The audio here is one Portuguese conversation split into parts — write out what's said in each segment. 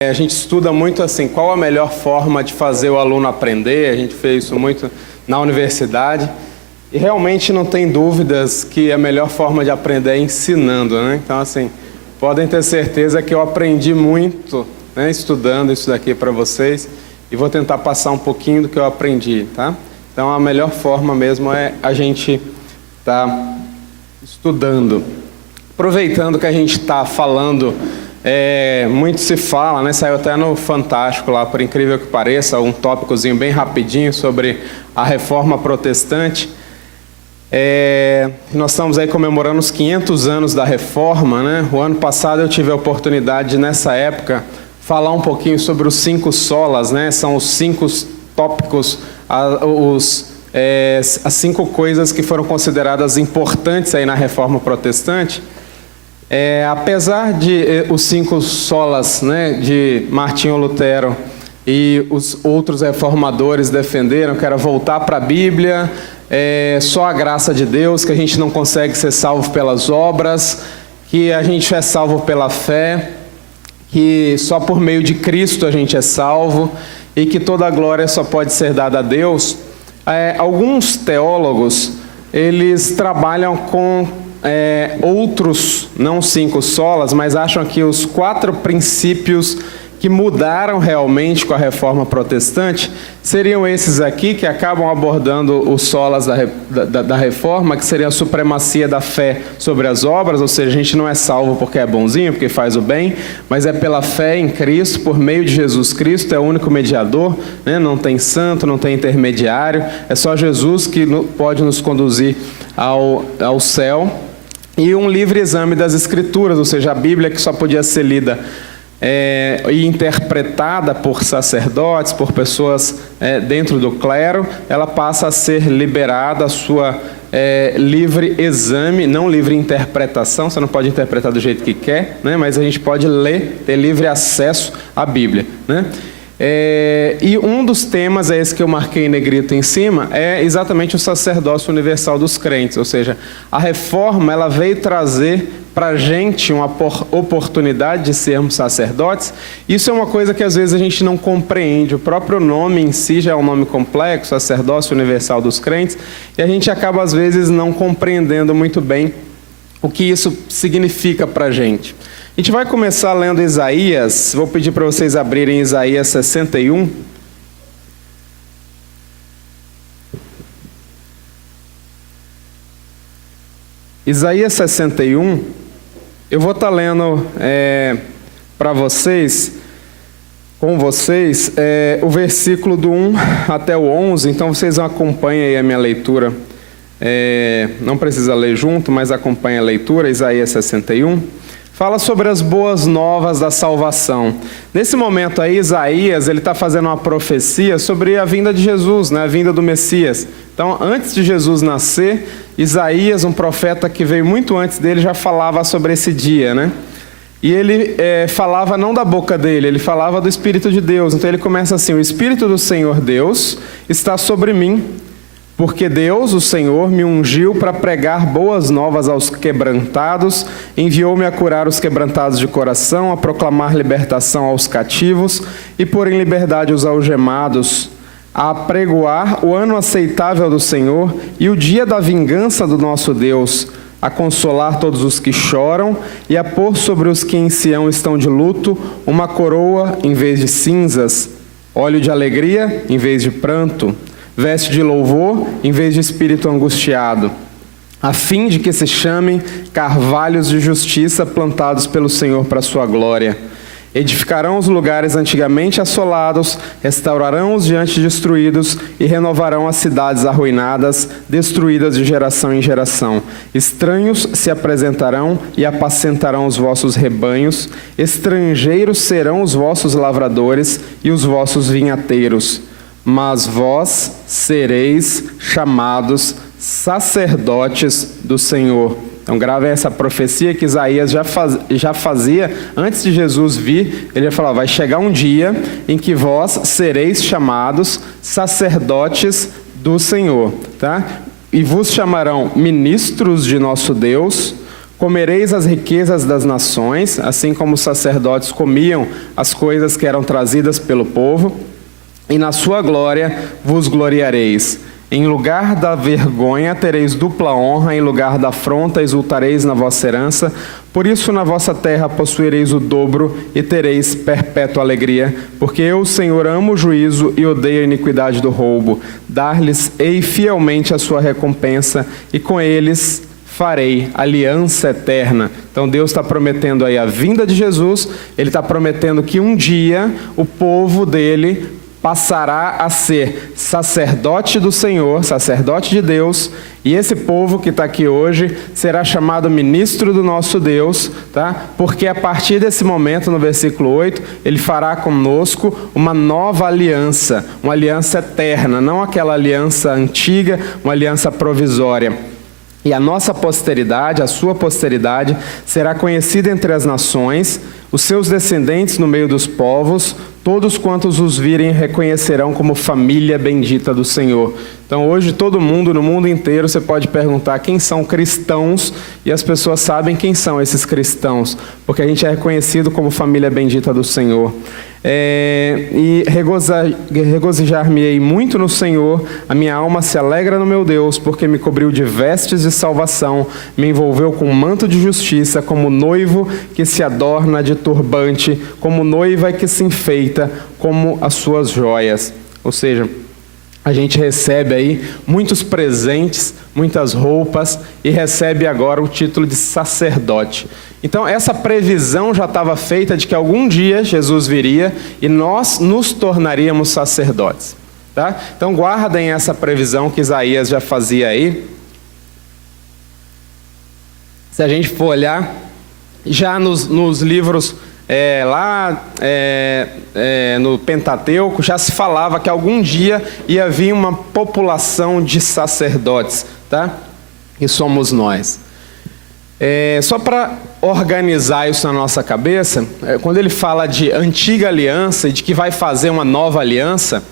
A gente estuda muito assim, qual a melhor forma de fazer o aluno aprender. A gente fez isso muito na universidade e realmente não tem dúvidas que a melhor forma de aprender é ensinando, né? Então assim, podem ter certeza que eu aprendi muito, né, estudando isso daqui para vocês, e vou tentar passar um pouquinho do que eu aprendi, tá? Então a melhor forma mesmo é a gente estar estudando. Aproveitando que a gente está falando, muito se fala, né? Saiu até no Fantástico lá, por incrível que pareça, um tópicozinho bem rapidinho sobre a Reforma Protestante. Nós estamos aí comemorando os 500 anos da Reforma, né? O ano passado eu tive a oportunidade de, nessa época, falar um pouquinho sobre os 5 solas, né? São os 5 tópicos, as 5 coisas que foram consideradas importantes aí na Reforma Protestante. Apesar de os 5 solas, né, de Martinho Lutero e os outros reformadores defenderam, que era voltar para a Bíblia, só a graça de Deus, que a gente não consegue ser salvo pelas obras, que a gente é salvo pela fé, que só por meio de Cristo a gente é salvo e que toda a glória só pode ser dada a Deus. Alguns teólogos, eles trabalham com outros, não 5 solas, mas acham que os 4 princípios que mudaram realmente com a Reforma Protestante seriam esses aqui, que acabam abordando os solas da Reforma, que seria a supremacia da fé sobre as obras, ou seja, a gente não é salvo porque é bonzinho, porque faz o bem, mas é pela fé em Cristo, por meio de Jesus Cristo, é o único mediador, né? Não tem santo, não tem intermediário, é só Jesus que pode nos conduzir ao céu. E um livre exame das Escrituras, ou seja, a Bíblia que só podia ser lida e interpretada por sacerdotes, por pessoas dentro do clero, ela passa a ser liberada, a sua livre exame, não livre interpretação. Você não pode interpretar do jeito que quer, né? Mas a gente pode ler, ter livre acesso à Bíblia, né? E um dos temas, esse que eu marquei em negrito em cima, é exatamente o sacerdócio universal dos crentes, ou seja, a reforma ela veio trazer para a gente uma oportunidade de sermos sacerdotes. Isso é uma coisa que às vezes a gente não compreende, o próprio nome em si já é um nome complexo, sacerdócio universal dos crentes, e a gente acaba às vezes não compreendendo muito bem o que isso significa para a gente. A gente vai começar lendo Isaías, vou pedir para vocês abrirem Isaías 61. Isaías 61, eu vou estar lendo para vocês, com vocês, o versículo do 1 até o 11, então vocês acompanhem aí a minha leitura. Não precisa ler junto, mas acompanhe a leitura, Isaías 61. Fala sobre as boas novas da salvação. Nesse momento aí, Isaías ele está fazendo uma profecia sobre a vinda de Jesus, né, a vinda do Messias. Então, antes de Jesus nascer, Isaías, um profeta que veio muito antes dele, já falava sobre esse dia, né? E ele falava não da boca dele, ele falava do Espírito de Deus. Então ele começa assim: o Espírito do Senhor Deus está sobre mim, porque Deus, o Senhor, me ungiu para pregar boas novas aos quebrantados, enviou-me a curar os quebrantados de coração, a proclamar libertação aos cativos e pôr em liberdade os algemados, a apregoar o ano aceitável do Senhor e o dia da vingança do nosso Deus, a consolar todos os que choram e a pôr sobre os que em Sião estão de luto uma coroa em vez de cinzas, óleo de alegria em vez de pranto, veste de louvor em vez de espírito angustiado, a fim de que se chamem carvalhos de justiça plantados pelo Senhor para a sua glória. Edificarão os lugares antigamente assolados, restaurarão os diante destruídos e renovarão as cidades arruinadas, destruídas de geração em geração. Estranhos se apresentarão e apacentarão os vossos rebanhos, estrangeiros serão os vossos lavradores e os vossos vinhateiros. Mas vós sereis chamados sacerdotes do Senhor. Então gravem essa profecia que Isaías já fazia antes de Jesus vir. Ele já falava: vai chegar um dia em que vós sereis chamados sacerdotes do Senhor, tá? E vos chamarão ministros de nosso Deus, Comereis as riquezas das nações, assim como os sacerdotes comiam as coisas que eram trazidas pelo povo, e na sua glória vos gloriareis. Em lugar da vergonha tereis dupla honra, em lugar da afronta exultareis na vossa herança. Por isso na vossa terra possuireis o dobro e tereis perpétua alegria, porque eu, Senhor, amo o juízo e odeio a iniquidade do roubo. Dar-lhes-ei fielmente a sua recompensa, e com eles farei aliança eterna. Então Deus está prometendo aí a vinda de Jesus, Ele está prometendo que um dia o povo dele passará a ser sacerdote do Senhor, sacerdote de Deus, e esse povo que está aqui hoje será chamado ministro do nosso Deus, tá? Porque a partir desse momento, no versículo 8, ele fará conosco uma nova aliança, uma aliança eterna, não aquela aliança antiga, uma aliança provisória. E a nossa posteridade, a sua posteridade, será conhecida entre as nações, os seus descendentes no meio dos povos, todos quantos os virem reconhecerão como família bendita do Senhor. Então hoje todo mundo, no mundo inteiro, você pode perguntar quem são cristãos, e as pessoas sabem quem são esses cristãos, porque a gente é reconhecido como família bendita do Senhor. E regozijar-me-ei muito no Senhor, a minha alma se alegra no meu Deus, porque me cobriu de vestes de salvação, me envolveu com um manto de justiça, como noivo que se adorna de turbante, como noiva que se enfeita, como as suas joias. Ou seja, a gente recebe aí muitos presentes, muitas roupas, e recebe agora o título de sacerdote. Então essa previsão já estava feita de que algum dia Jesus viria e nós nos tornaríamos sacerdotes. Tá? Então guardem essa previsão que Isaías já fazia aí. Se a gente for olhar, já nos livros no Pentateuco, já se falava que algum dia ia vir uma população de sacerdotes, tá? E somos nós. Só para organizar isso na nossa cabeça, quando ele fala de antiga aliança e de que vai fazer uma nova aliança,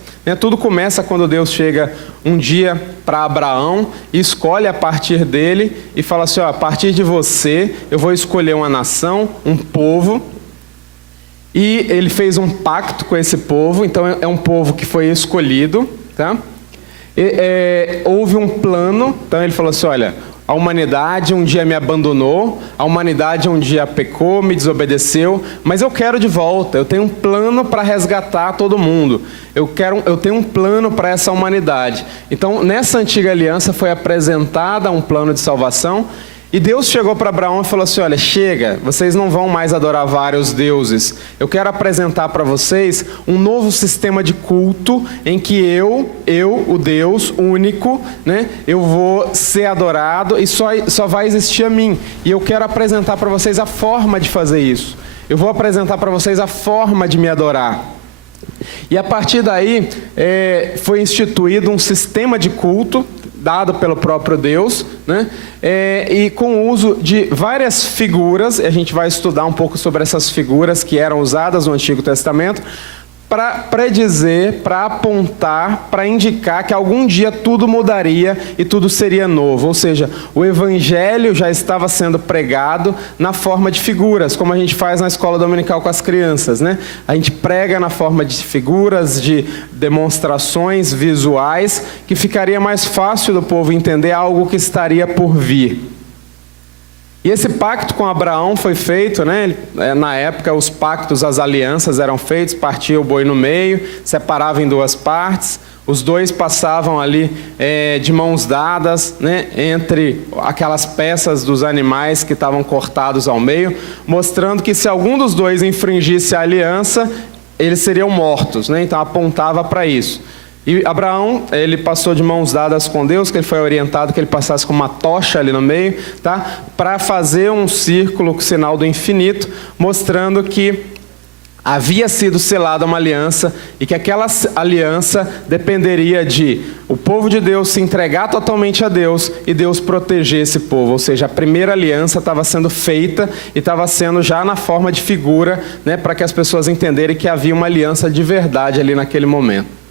tudo começa quando Deus chega um dia para Abraão e escolhe a partir dele e fala assim, ó, a partir de você eu vou escolher uma nação, um povo. E ele fez um pacto com esse povo, então é um povo que foi escolhido, tá? Houve um plano, então ele falou assim, olha, a humanidade um dia me abandonou, a humanidade um dia pecou, me desobedeceu, mas eu quero de volta, eu tenho um plano para resgatar todo mundo, eu tenho um plano para essa humanidade. Então nessa antiga aliança foi apresentada um plano de salvação, e Deus chegou para Abraão e falou assim, olha, chega, vocês não vão mais adorar vários deuses. Eu quero apresentar para vocês um novo sistema de culto em que eu, o Deus único, né, eu vou ser adorado e só vai existir a mim. E eu quero apresentar para vocês a forma de fazer isso. Eu vou apresentar para vocês a forma de me adorar. E a partir daí foi instituído um sistema de culto dado pelo próprio Deus, né? E com o uso de várias figuras, a gente vai estudar um pouco sobre essas figuras que eram usadas no Antigo Testamento, para predizer, para apontar, para indicar que algum dia tudo mudaria e tudo seria novo. Ou seja, o Evangelho já estava sendo pregado na forma de figuras, como a gente faz na escola dominical com as crianças, né? A gente prega na forma de figuras, de demonstrações visuais, que ficaria mais fácil do povo entender algo que estaria por vir. E esse pacto com Abraão foi feito, né? Na época os pactos, as alianças eram feitos, partia o boi no meio, separava em duas partes, os dois passavam ali de mãos dadas, né? Entre aquelas peças dos animais que estavam cortados ao meio, mostrando que se algum dos dois infringisse a aliança, eles seriam mortos, né? Então apontava para isso. E Abraão, ele passou de mãos dadas com Deus, que ele foi orientado que ele passasse com uma tocha ali no meio, tá? Para fazer um círculo com o sinal do infinito, mostrando que havia sido selada uma aliança e que aquela aliança dependeria de o povo de Deus se entregar totalmente a Deus e Deus proteger esse povo. Ou seja, a primeira aliança estava sendo feita e estava sendo já na forma de figura, né? Para que as pessoas entenderem que havia uma aliança de verdade ali naquele momento.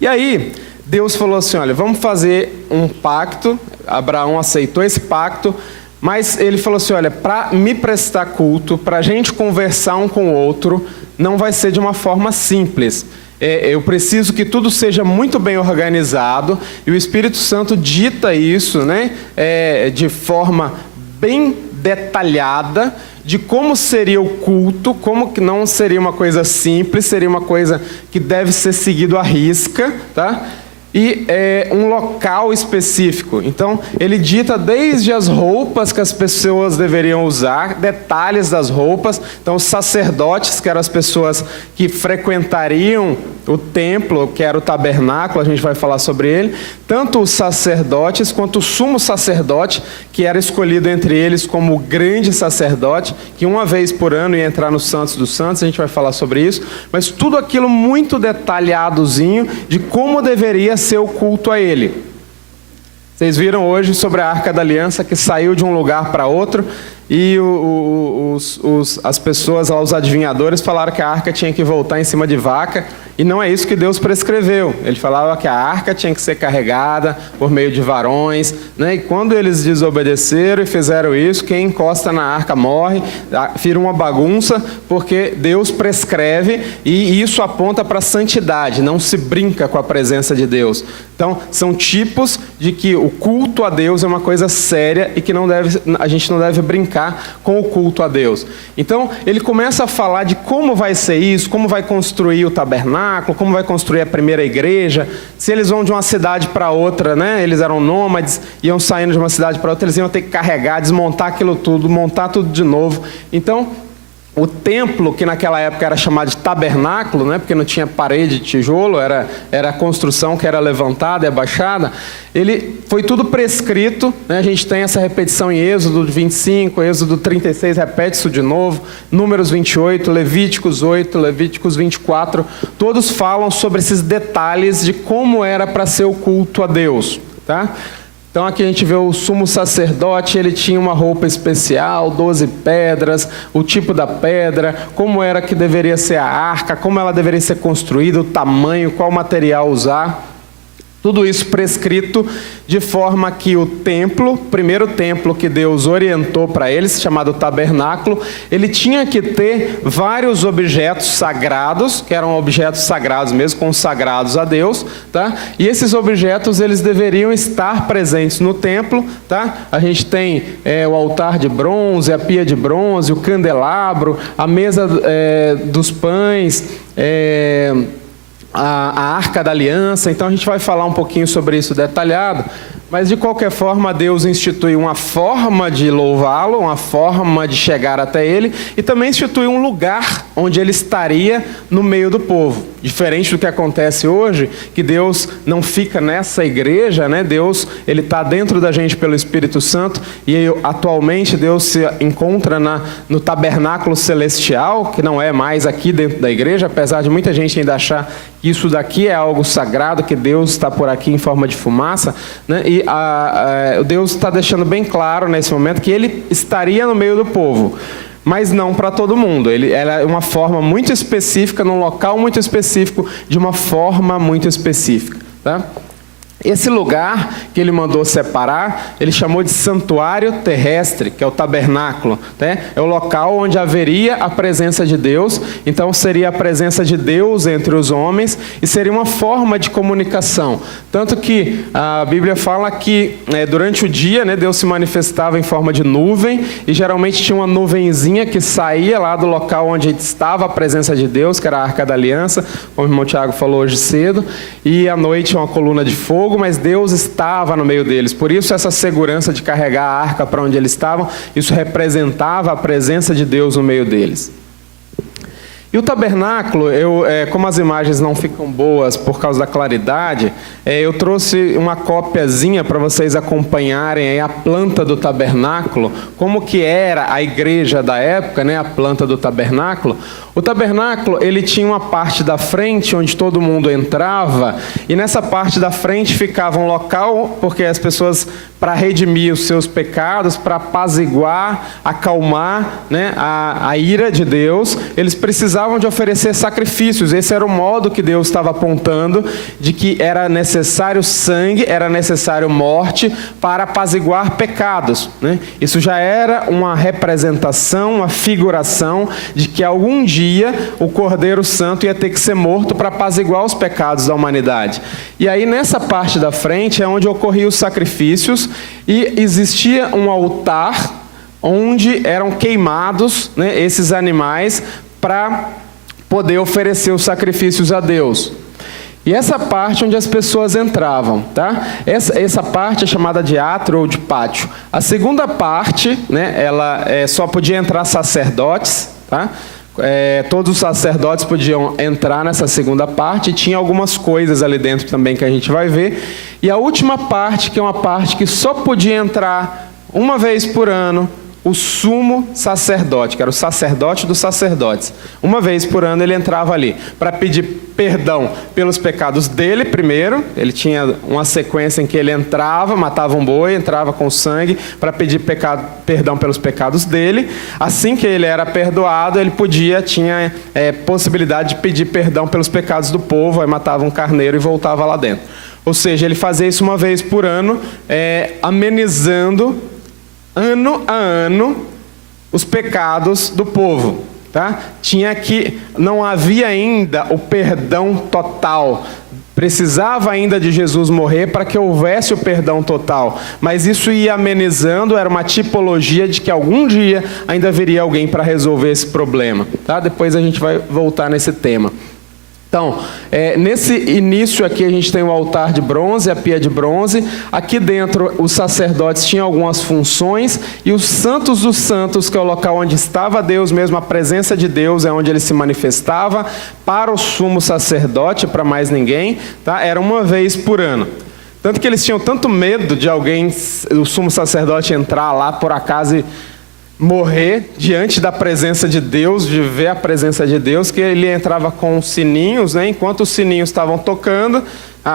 E aí, Deus falou assim, olha, vamos fazer um pacto. Abraão aceitou esse pacto, Mas ele falou assim, olha, para me prestar culto, para a gente conversar um com o outro, não vai ser de uma forma simples. Eu preciso que tudo seja muito bem organizado, e o Espírito Santo dita isso, né, de forma bem detalhada, de como seria o culto, como que não seria uma coisa simples, seria uma coisa que deve ser seguido à risca, tá? E um local específico. Então, ele dita desde as roupas que as pessoas deveriam usar, detalhes das roupas. Então, os sacerdotes, que eram as pessoas que frequentariam o templo, que era o tabernáculo, a gente vai falar sobre ele. Tanto os sacerdotes quanto o sumo sacerdote, que era escolhido entre eles como o grande sacerdote, que uma vez por ano ia entrar no Santos dos Santos, a gente vai falar sobre isso. Mas tudo aquilo muito detalhadozinho de como deveria ser o culto a ele. Vocês viram hoje sobre a Arca da Aliança, que saiu de um lugar para outro, e as pessoas, os adivinhadores, falaram que a arca tinha que voltar em cima de vaca, e não é isso que Deus prescreveu. Ele falava que a arca tinha que ser carregada por meio de varões, né? E quando eles desobedeceram e fizeram isso, quem encosta na arca morre, vira uma bagunça, porque Deus prescreve, e isso aponta para a santidade, não se brinca com a presença de Deus. Então, são tipos de que o culto a Deus é uma coisa séria e que a gente não deve brincar com o culto a Deus. Então, ele começa a falar de como vai ser isso, como vai construir o tabernáculo, como vai construir a primeira igreja, se eles vão de uma cidade para outra, né? Eles eram nômades, iam saindo de uma cidade para outra, eles iam ter que carregar, desmontar aquilo tudo, montar tudo de novo. Então, o templo, que naquela época era chamado de tabernáculo, né, porque não tinha parede de tijolo, era a construção que era levantada e abaixada, ele foi tudo prescrito, né? A gente tem essa repetição em Êxodo 25, Êxodo 36, repete isso de novo, Números 28, Levíticos 8, Levíticos 24, todos falam sobre esses detalhes de como era para ser o culto a Deus, tá? Então aqui a gente vê o sumo sacerdote, ele tinha uma roupa especial, 12 pedras, o tipo da pedra, como era que deveria ser a arca, como ela deveria ser construída, o tamanho, qual material usar. Tudo isso prescrito de forma que o templo, o primeiro templo que Deus orientou para eles, chamado tabernáculo, ele tinha que ter vários objetos sagrados, que eram objetos sagrados mesmo, consagrados a Deus, tá? E esses objetos, eles deveriam estar presentes no templo, tá? A gente tem o altar de bronze, a pia de bronze, o candelabro, a mesa dos pães, a Arca da Aliança. Então a gente vai falar um pouquinho sobre isso detalhado, mas de qualquer forma Deus instituiu uma forma de louvá-lo, uma forma de chegar até ele, e também instituiu um lugar onde ele estaria no meio do povo. Diferente do que acontece hoje, que Deus não fica nessa igreja, né? Deus, ele está dentro da gente pelo Espírito Santo, e atualmente Deus se encontra no tabernáculo celestial, que não é mais aqui dentro da igreja, apesar de muita gente ainda achar que isso daqui é algo sagrado, que Deus está por aqui em forma de fumaça, né? E Deus está deixando bem claro nesse momento que ele estaria no meio do povo, mas não para todo mundo. Ela é uma forma muito específica, num local muito específico, de uma forma muito específica, tá? Esse lugar que ele mandou separar, ele chamou de santuário terrestre, que é o tabernáculo, né? É o local onde haveria a presença de Deus. Então seria a presença de Deus entre os homens, e seria uma forma de comunicação. Tanto que a Bíblia fala que durante o dia, né, Deus se manifestava em forma de nuvem, e geralmente tinha uma nuvenzinha que saía lá do local onde estava a presença de Deus, que era a Arca da Aliança, como o irmão Tiago falou hoje cedo, e à noite uma coluna de fogo, mas Deus estava no meio deles. Por isso essa segurança de carregar a arca para onde eles estavam, isso representava a presença de Deus no meio deles. E o tabernáculo, como as imagens não ficam boas por causa da claridade, eu trouxe uma cópiazinha para vocês acompanharem a planta do tabernáculo, como que era a igreja da época, né, a planta do tabernáculo. O tabernáculo, ele tinha uma parte da frente onde todo mundo entrava, e nessa parte da frente ficava um local, porque as pessoas, para redimir os seus pecados, para apaziguar, acalmar, né, a ira de Deus, eles precisavam de oferecer sacrifícios. Esse era o modo que Deus estava apontando, de que era necessário sangue, era necessário morte para apaziguar pecados, né? Isso já era uma representação, uma figuração de que algum dia o Cordeiro Santo ia ter que ser morto para apaziguar os pecados da humanidade. E aí nessa parte da frente é onde ocorriam os sacrifícios, e existia um altar onde eram queimados, né, esses animais para poder oferecer os sacrifícios a Deus. E essa parte onde as pessoas entravam, tá? Essa parte é chamada de átrio ou de pátio. A segunda parte, né, ela só podia entrar sacerdotes, tá? Todos os sacerdotes podiam entrar nessa segunda parte, e tinha algumas coisas ali dentro também que a gente vai ver. E a última parte, que é uma parte que só podia entrar uma vez por ano, o sumo sacerdote, que era o sacerdote dos sacerdotes. Uma vez por ano ele entrava ali para pedir perdão pelos pecados dele primeiro. Ele tinha uma sequência em que ele entrava, matava um boi, entrava com sangue para pedir perdão pelos pecados dele. Assim que ele era perdoado, ele tinha possibilidade de pedir perdão pelos pecados do povo. Aí matava um carneiro e voltava lá dentro. Ou seja, ele fazia isso uma vez por ano, amenizando ano a ano os pecados do povo, tá? Não havia ainda o perdão total. Precisava ainda de Jesus morrer para que houvesse o perdão total. Mas isso ia amenizando, era uma tipologia de que algum dia ainda viria alguém para resolver esse problema, tá? Depois a gente vai voltar nesse tema. Então, nesse início aqui a gente tem o altar de bronze, a pia de bronze. Aqui dentro os sacerdotes tinham algumas funções, e os santos dos santos, que é o local onde estava Deus mesmo, a presença de Deus, é onde ele se manifestava para o sumo sacerdote, para mais ninguém, tá? Era uma vez por ano. Tanto que eles tinham tanto medo de alguém, o sumo sacerdote, entrar lá por acaso e morrer diante da presença de Deus, de ver a presença de Deus, que ele entrava com os sininhos, né? Enquanto os sininhos estavam tocando,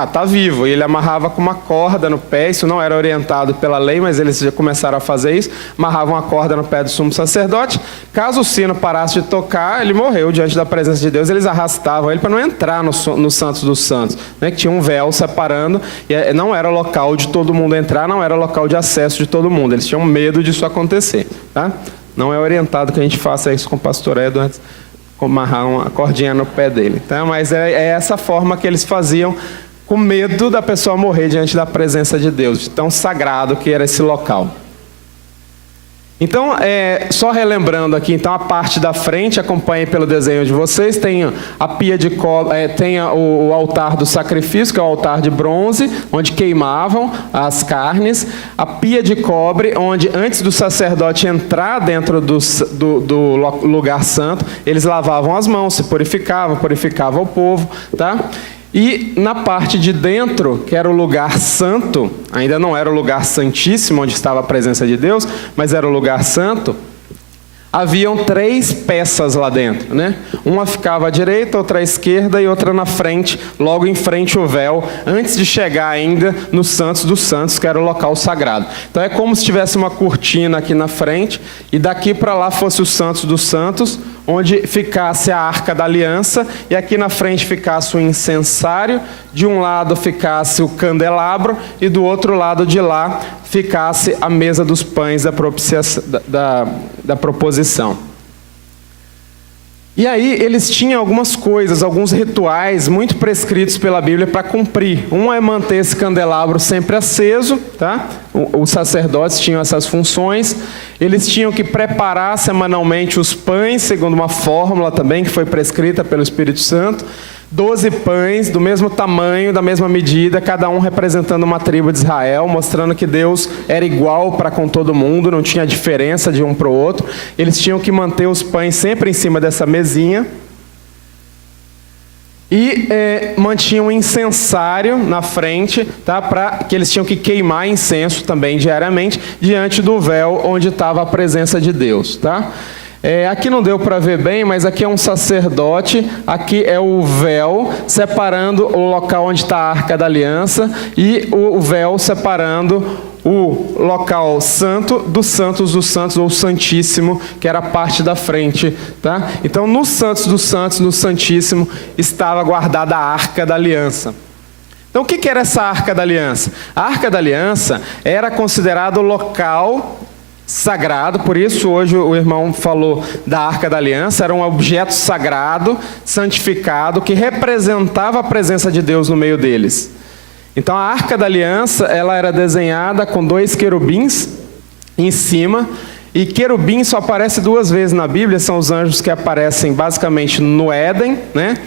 está vivo, e ele amarrava com uma corda no pé. Isso não era orientado pela lei, mas eles já começaram a fazer isso, amarravam uma corda no pé do sumo sacerdote. Caso o sino parasse de tocar, ele morreu diante da presença de Deus. Eles arrastavam ele para não entrar no Santos dos Santos, né? Que tinha um véu separando, e não era local de todo mundo entrar, não era local de acesso de todo mundo. Eles tinham medo disso acontecer, tá? Não é orientado que a gente faça isso com o pastor Edwards, amarrar uma cordinha no pé dele, tá? Mas é essa forma que eles faziam, com medo da pessoa morrer diante da presença de Deus, de tão sagrado que era esse local. Então, só relembrando aqui, então, a parte da frente, acompanhe pelo desenho de vocês, tem a pia de cobre, tem o altar do sacrifício, que é o altar de bronze, onde queimavam as carnes, a pia de cobre, onde antes do sacerdote entrar dentro do lugar santo, eles lavavam as mãos, se purificavam o povo, tá? E na parte de dentro, que era o lugar santo, ainda não era o lugar santíssimo, onde estava a presença de Deus, mas era o lugar santo, haviam 3 peças lá dentro, né? Uma ficava à direita, outra à esquerda e outra na frente, logo em frente ao véu, antes de chegar ainda no Santos dos Santos, que era o local sagrado. Então é como se tivesse uma cortina aqui na frente, e daqui para lá fosse o Santos dos Santos, onde ficasse a Arca da Aliança, e aqui na frente ficasse o incensário, de um lado ficasse o candelabro, e do outro lado de lá ficasse a mesa dos pães da proposição. E aí eles tinham algumas coisas, alguns rituais muito prescritos pela Bíblia para cumprir. Um é manter esse candelabro sempre aceso, tá? Os sacerdotes tinham essas funções. Eles tinham que preparar semanalmente os pães, segundo uma fórmula também que foi prescrita pelo Espírito Santo. 12 pães do mesmo tamanho, da mesma medida, cada um representando uma tribo de Israel, mostrando que Deus era igual para com todo mundo, não tinha diferença de um para o outro. Eles tinham que manter os pães sempre em cima dessa mesinha. E mantinham um incensário na frente, tá? Que eles tinham que queimar incenso também diariamente, diante do véu onde estava a presença de Deus, tá? Aqui não deu para ver bem, mas aqui é um sacerdote, aqui é o véu separando o local onde está a Arca da Aliança e o véu separando o local santo dos santos, ou santíssimo, que era a parte da frente, tá? Então, no santos dos santos, no santíssimo, estava guardada a Arca da Aliança. Então, o que era essa Arca da Aliança? A Arca da Aliança era considerado o local sagrado, por isso hoje o irmão falou da Arca da Aliança, era um objeto sagrado, santificado, que representava a presença de Deus no meio deles. Então a Arca da Aliança, ela era desenhada com 2 querubins em cima, e querubim só aparece 2 vezes na Bíblia, são os anjos que aparecem basicamente no Éden, né?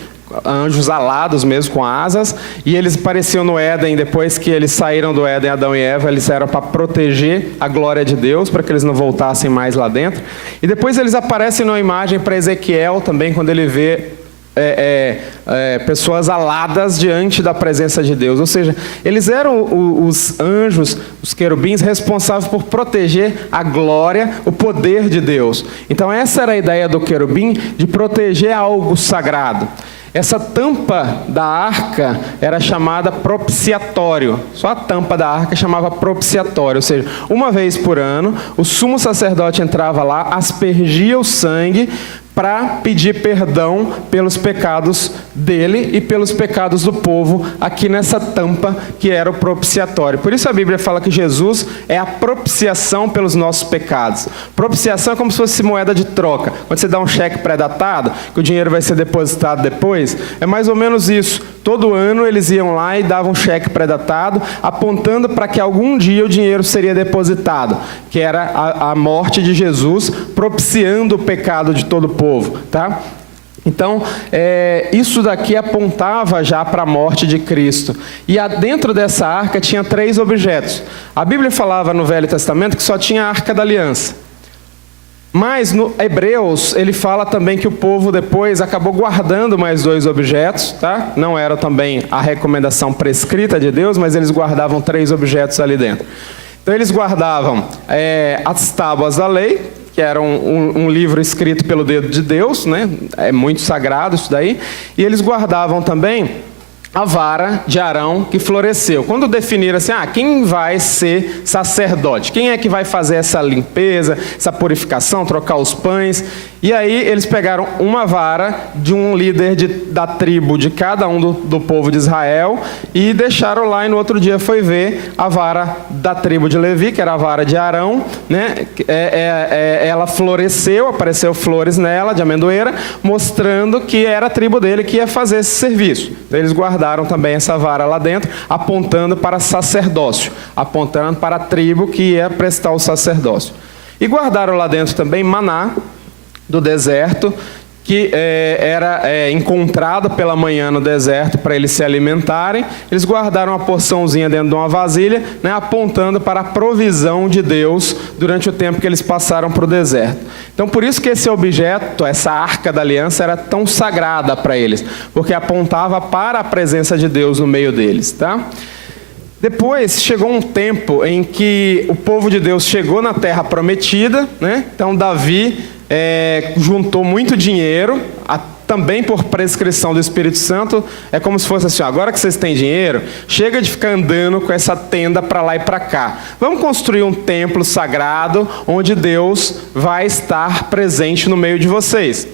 Anjos alados mesmo, com asas, e eles apareciam no Éden, depois que eles saíram do Éden, Adão e Eva, eles eram para proteger a glória de Deus, para que eles não voltassem mais lá dentro, e depois eles aparecem numa imagem para Ezequiel também, quando ele vê pessoas aladas diante da presença de Deus, ou seja, eles eram os anjos, os querubins, responsáveis por proteger a glória, o poder de Deus. Então essa era a ideia do querubim, de proteger algo sagrado. Essa tampa da arca era chamada propiciatório. Só a tampa da arca chamava propiciatório. Ou seja, uma vez por ano, o sumo sacerdote entrava lá, aspergia o sangue para pedir perdão pelos pecados dele e pelos pecados do povo, aqui nessa tampa que era o propiciatório. Por isso a Bíblia fala que Jesus é a propiciação pelos nossos pecados. Propiciação é como se fosse moeda de troca. Quando você dá um cheque pré-datado, que o dinheiro vai ser depositado depois, é mais ou menos isso. Todo ano eles iam lá e davam um cheque pré-datado, apontando para que algum dia o dinheiro seria depositado, que era a morte de Jesus, propiciando o pecado de todo o povo, tá? Então, isso daqui apontava já para a morte de Cristo. E dentro dessa arca tinha 3 objetos. A Bíblia falava no Velho Testamento que só tinha a Arca da Aliança. Mas no Hebreus, ele fala também que o povo depois acabou guardando mais 2 objetos, tá? Não era também a recomendação prescrita de Deus, mas eles guardavam 3 objetos ali dentro. Então eles guardavam as tábuas da lei, que era um livro escrito pelo dedo de Deus, né? É muito sagrado isso daí. E eles guardavam também a vara de Arão que floresceu. Quando definiram assim, quem vai ser sacerdote? Quem é que vai fazer essa limpeza, essa purificação, trocar os pães? E aí eles pegaram uma vara de um líder da tribo de cada um do povo de Israel e deixaram lá, e no outro dia foi ver a vara da tribo de Levi, que era a vara de Arão, né? Ela floresceu, apareceu flores nela, de amendoeira, mostrando que era a tribo dele que ia fazer esse serviço. Então, eles guardaram também essa vara lá dentro, apontando para sacerdócio, apontando para a tribo que ia prestar o sacerdócio. E guardaram lá dentro também maná do deserto, que era encontrado pela manhã no deserto para eles se alimentarem. Eles guardaram uma porçãozinha dentro de uma vasilha, né, apontando para a provisão de Deus durante o tempo que eles passaram para o deserto. Então, por isso que esse objeto, essa Arca da Aliança, era tão sagrada para eles, porque apontava para a presença de Deus no meio deles, tá? Depois chegou um tempo em que o povo de Deus chegou na terra prometida, né? Então Davi juntou muito dinheiro, também por prescrição do Espírito Santo. É como se fosse assim, agora que vocês têm dinheiro, chega de ficar andando com essa tenda para lá e para cá. Vamos construir um templo sagrado, onde Deus vai estar presente no meio de vocês.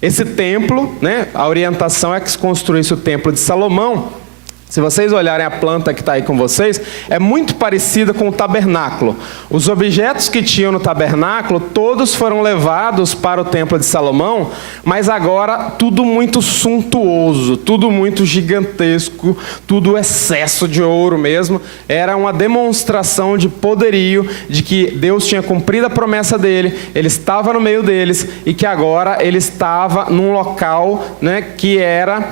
Esse templo, né, a orientação é que se construísse o templo de Salomão. Se vocês olharem a planta que está aí com vocês, é muito parecida com o tabernáculo. Os objetos que tinham no tabernáculo, todos foram levados para o templo de Salomão, mas agora tudo muito suntuoso, tudo muito gigantesco, tudo excesso de ouro mesmo. Era uma demonstração de poderio, de que Deus tinha cumprido a promessa dele, ele estava no meio deles, e que agora ele estava num local, né, que era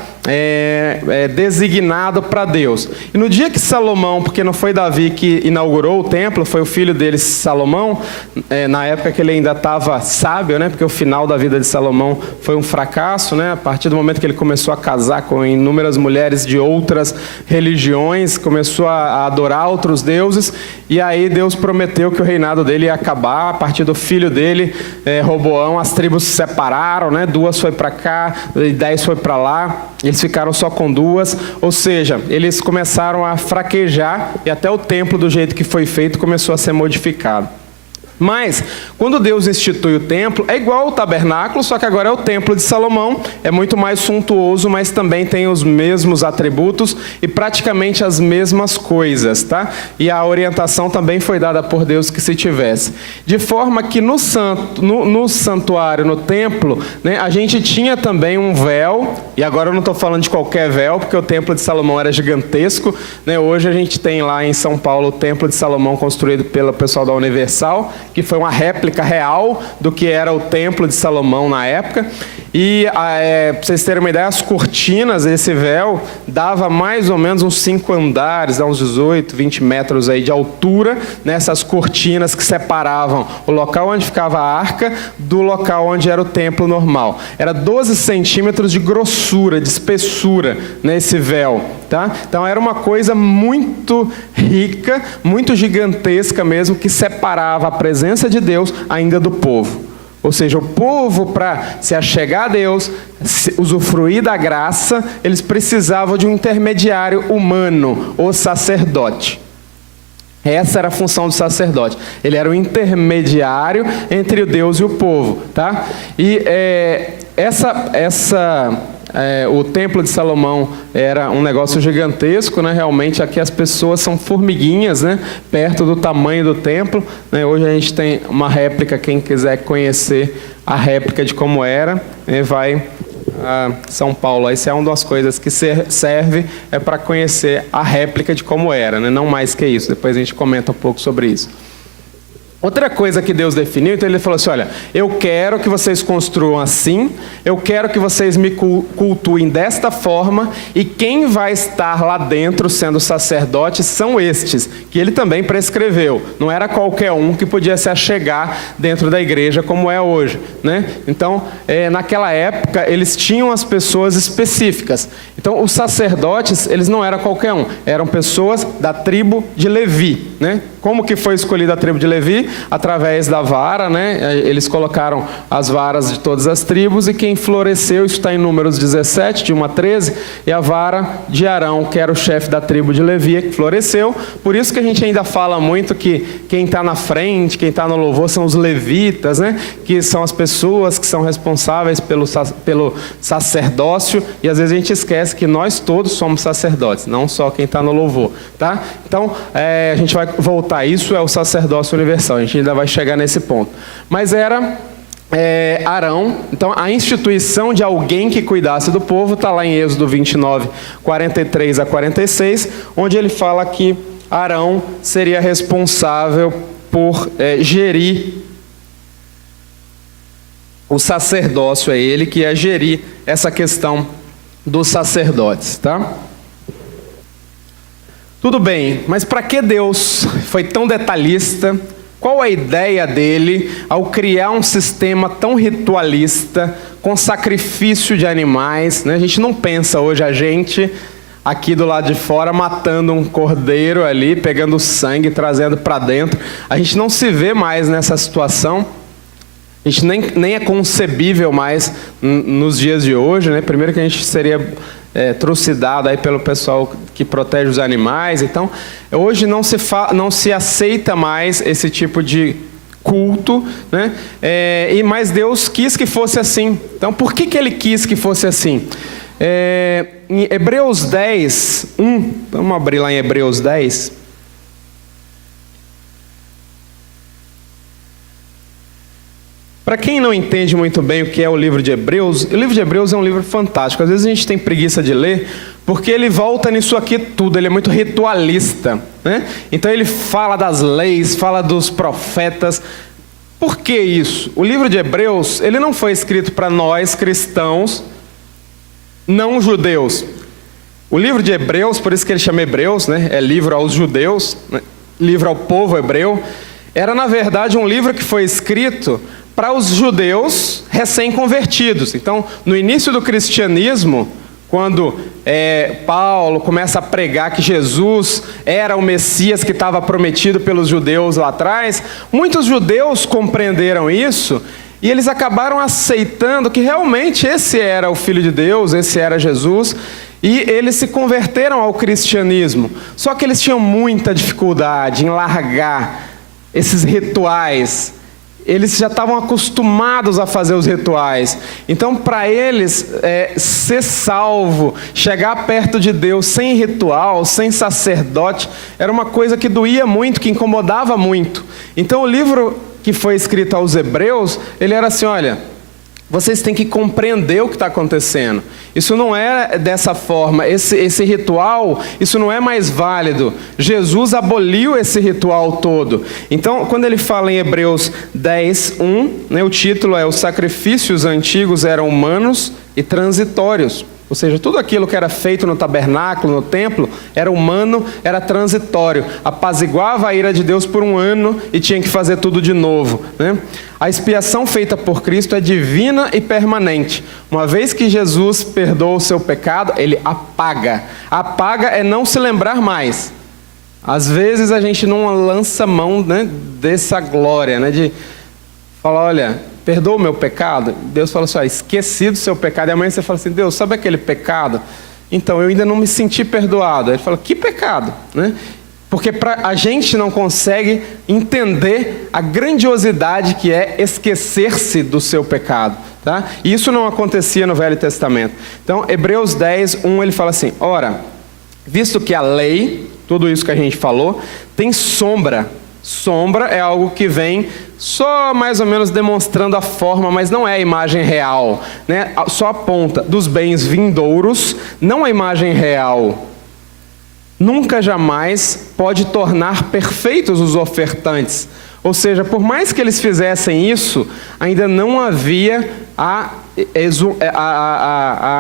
designado para Deus. E no dia que Salomão, porque não foi Davi que inaugurou o templo, foi o filho dele, Salomão, na época que ele ainda estava sábio, né? Porque o final da vida de Salomão foi um fracasso, né? A partir do momento que ele começou a casar com inúmeras mulheres de outras religiões, começou a adorar outros deuses, e aí Deus prometeu que o reinado dele ia acabar. A partir do filho dele, Roboão, as tribos se separaram, né? 2 foi para cá, 10 foi para lá, eles ficaram só com 2, ou seja, eles começaram a fraquejar e até o templo do jeito que foi feito começou a ser modificado. Mas, quando Deus institui o templo, é igual ao tabernáculo, só que agora é o templo de Salomão, é muito mais suntuoso, mas também tem os mesmos atributos e praticamente as mesmas coisas, tá? E a orientação também foi dada por Deus que se tivesse. De forma que no santuário, no templo, né, a gente tinha também um véu, e agora eu não estou falando de qualquer véu, porque o templo de Salomão era gigantesco, né? Hoje a gente tem lá em São Paulo o templo de Salomão construído pelo pessoal da Universal, que foi uma réplica real do que era o templo de Salomão na época. E, para vocês terem uma ideia, as cortinas, esse véu, dava mais ou menos uns 5 andares, uns 18, 20 metros aí de altura, nessas cortinas que separavam o local onde ficava a arca do local onde era o templo normal. Era 12 centímetros de grossura, de espessura nesse véu, tá? Então era uma coisa muito rica, muito gigantesca mesmo, que separava a presença de Deus ainda do povo. Ou seja, o povo, para se achegar a Deus, usufruir da graça, eles precisavam de um intermediário humano, o sacerdote. Essa era a função do sacerdote. Ele era o intermediário entre o Deus e o povo, tá? E o templo de Salomão era um negócio gigantesco, né? Realmente aqui as pessoas são formiguinhas, né? Perto do tamanho do templo, né? Hoje a gente tem uma réplica, quem quiser conhecer a réplica de como era, vai a São Paulo. Essa é uma das coisas que serve para conhecer a réplica de como era, né? Não mais que isso, depois a gente comenta um pouco sobre isso. Outra coisa que Deus definiu, então ele falou assim, olha, eu quero que vocês construam assim, eu quero que vocês me cultuem desta forma, e quem vai estar lá dentro sendo sacerdote são estes, que ele também prescreveu. Não era qualquer um que podia se achegar dentro da igreja como é hoje, né? Então, naquela época, eles tinham as pessoas específicas. Então, os sacerdotes, eles não eram qualquer um, eram pessoas da tribo de Levi, né? Como que foi escolhida a tribo de Levi? Através da vara, né? Eles colocaram as varas de todas as tribos, e quem floresceu, isso está em Números 17, de 1 a 13, é a vara de Arão, que era o chefe da tribo de Levi, que floresceu. Por isso que a gente ainda fala muito que quem está na frente, quem está no louvor são os levitas, né? Que são as pessoas que são responsáveis pelo sacerdócio, e às vezes a gente esquece que nós todos somos sacerdotes, não só quem está no louvor, tá? Então, a gente vai voltar. Isso é o sacerdócio universal, a gente ainda vai chegar nesse ponto. Mas era Arão, então a instituição de alguém que cuidasse do povo está lá em Êxodo 29, 43 a 46, onde ele fala que Arão seria responsável por gerir o sacerdócio, é ele que ia gerir essa questão dos sacerdotes, tá? Tudo bem, mas para que Deus foi tão detalhista? Qual a ideia dele ao criar um sistema tão ritualista, com sacrifício de animais, né? A gente não pensa hoje, a gente aqui do lado de fora, matando um cordeiro ali, pegando sangue, trazendo para dentro. A gente não se vê mais nessa situação. A gente nem é concebível mais nos dias de hoje, né? Primeiro que a gente seria trucidado aí pelo pessoal que protege os animais. Então, hoje não se aceita mais esse tipo de culto, né? Mas Deus quis que fosse assim. Então, por que ele quis que fosse assim? Em Hebreus 10, 1, vamos abrir lá em Hebreus 10. Para quem não entende muito bem o que é o livro de Hebreus, o livro de Hebreus é um livro fantástico. Às vezes a gente tem preguiça de ler, porque ele volta nisso aqui tudo, ele é muito ritualista, né? Então ele fala das leis, fala dos profetas. Por que isso? O livro de Hebreus, ele não foi escrito para nós cristãos não judeus. O livro de Hebreus, por isso que ele chama Hebreus, né? É livro aos judeus, né? Livro ao povo hebreu. Era, na verdade, um livro que foi escrito para os judeus recém-convertidos. Então, no início do cristianismo, quando Paulo começa a pregar que Jesus era o Messias que estava prometido pelos judeus lá atrás, muitos judeus compreenderam isso e eles acabaram aceitando que realmente esse era o Filho de Deus, esse era Jesus, e eles se converteram ao cristianismo. Só que eles tinham muita dificuldade em largar esses rituais. Eles já estavam acostumados a fazer os rituais. Então, para eles, ser salvo, chegar perto de Deus sem ritual, sem sacerdote, era uma coisa que doía muito, que incomodava muito. Então, o livro que foi escrito aos Hebreus, ele era assim, olha, vocês têm que compreender o que está acontecendo. Isso não é dessa forma. Esse ritual, isso não é mais válido. Jesus aboliu esse ritual todo. Então, quando ele fala em Hebreus 10, 1, né, o título é: os sacrifícios antigos eram humanos e transitórios. Ou seja, tudo aquilo que era feito no tabernáculo, no templo, era humano, era transitório. Apaziguava a ira de Deus por um ano e tinha que fazer tudo de novo, né? A expiação feita por Cristo é divina e permanente. Uma vez que Jesus perdoa o seu pecado, ele apaga. Apaga é não se lembrar mais. Às vezes a gente não lança mão, né, dessa glória, né, de falar, olha, perdoa o meu pecado. Deus fala assim, esqueci do seu pecado. E amanhã você fala assim, Deus, sabe aquele pecado? Então, eu ainda não me senti perdoado. Ele fala, que pecado? Né? Porque a gente não consegue entender a grandiosidade que é esquecer-se do seu pecado. Tá? E isso não acontecia no Velho Testamento. Então, Hebreus 10, 1, ele fala assim, ora, visto que a lei, tudo isso que a gente falou, tem sombra. Sombra é algo que vem só mais ou menos demonstrando a forma, mas não é a imagem real, né? Só aponta dos bens vindouros, não a imagem real. Nunca jamais pode tornar perfeitos os ofertantes. Ou seja, por mais que eles fizessem isso, ainda não havia a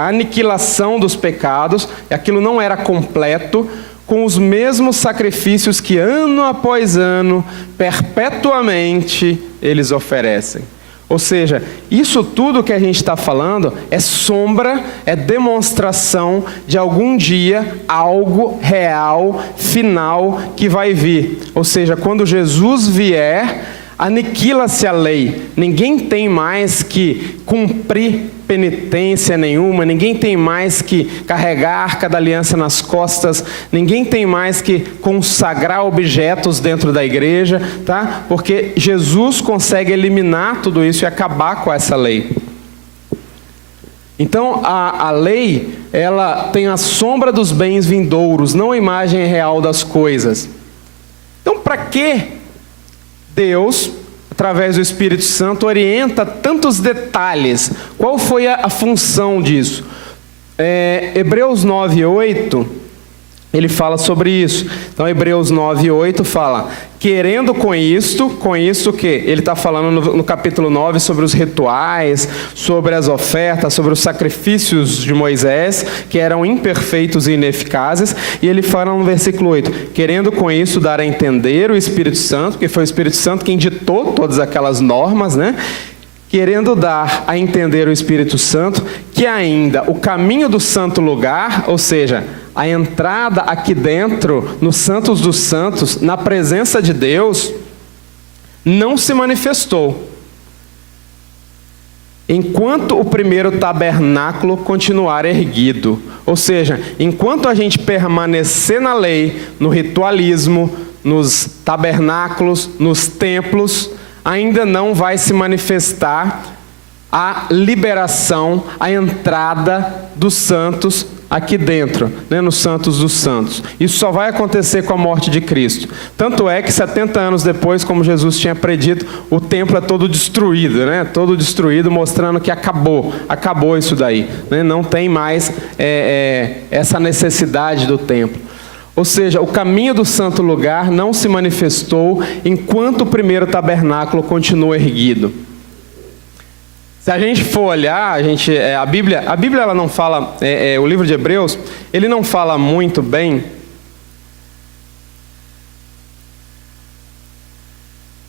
aniquilação dos pecados, aquilo não era completo, com os mesmos sacrifícios que ano após ano, perpetuamente, eles oferecem. Ou seja, isso tudo que a gente está falando é sombra, é demonstração de algum dia algo real, final, que vai vir. Ou seja, quando Jesus vier, aniquila-se a lei. Ninguém tem mais que cumprir penitência nenhuma, ninguém tem mais que carregar a arca da aliança nas costas, ninguém tem mais que consagrar objetos dentro da igreja, tá? Porque Jesus consegue eliminar tudo isso e acabar com essa lei. Então, a lei, ela tem a sombra dos bens vindouros, não a imagem real das coisas. Então, para que Deus, através do Espírito Santo, orienta tantos detalhes? Qual foi a função disso? Hebreus 9:8, ele fala sobre isso. Então, Hebreus 9:8 fala, querendo com isto o quê? Ele está falando no capítulo 9 sobre os rituais, sobre as ofertas, sobre os sacrifícios de Moisés, que eram imperfeitos e ineficazes, e ele fala no versículo 8, querendo com isso dar a entender o Espírito Santo, que foi o Espírito Santo quem ditou todas aquelas normas, né? Querendo dar a entender o Espírito Santo, que ainda o caminho do santo lugar, ou seja, a entrada aqui dentro, no Santos dos Santos, na presença de Deus, não se manifestou, enquanto o primeiro tabernáculo continuar erguido. Ou seja, enquanto a gente permanecer na lei, no ritualismo, nos tabernáculos, nos templos, ainda não vai se manifestar a liberação, a entrada dos santos aqui dentro, né, nos Santos dos Santos. Isso só vai acontecer com a morte de Cristo. Tanto é que 70 anos depois, como Jesus tinha predito, o templo é todo destruído, né? Todo destruído, mostrando que acabou isso daí, né? Não tem mais essa necessidade do templo. Ou seja, o caminho do santo lugar não se manifestou enquanto o primeiro tabernáculo continua erguido. Se a gente for olhar, a Bíblia ela não fala, o livro de Hebreus, ele não fala muito bem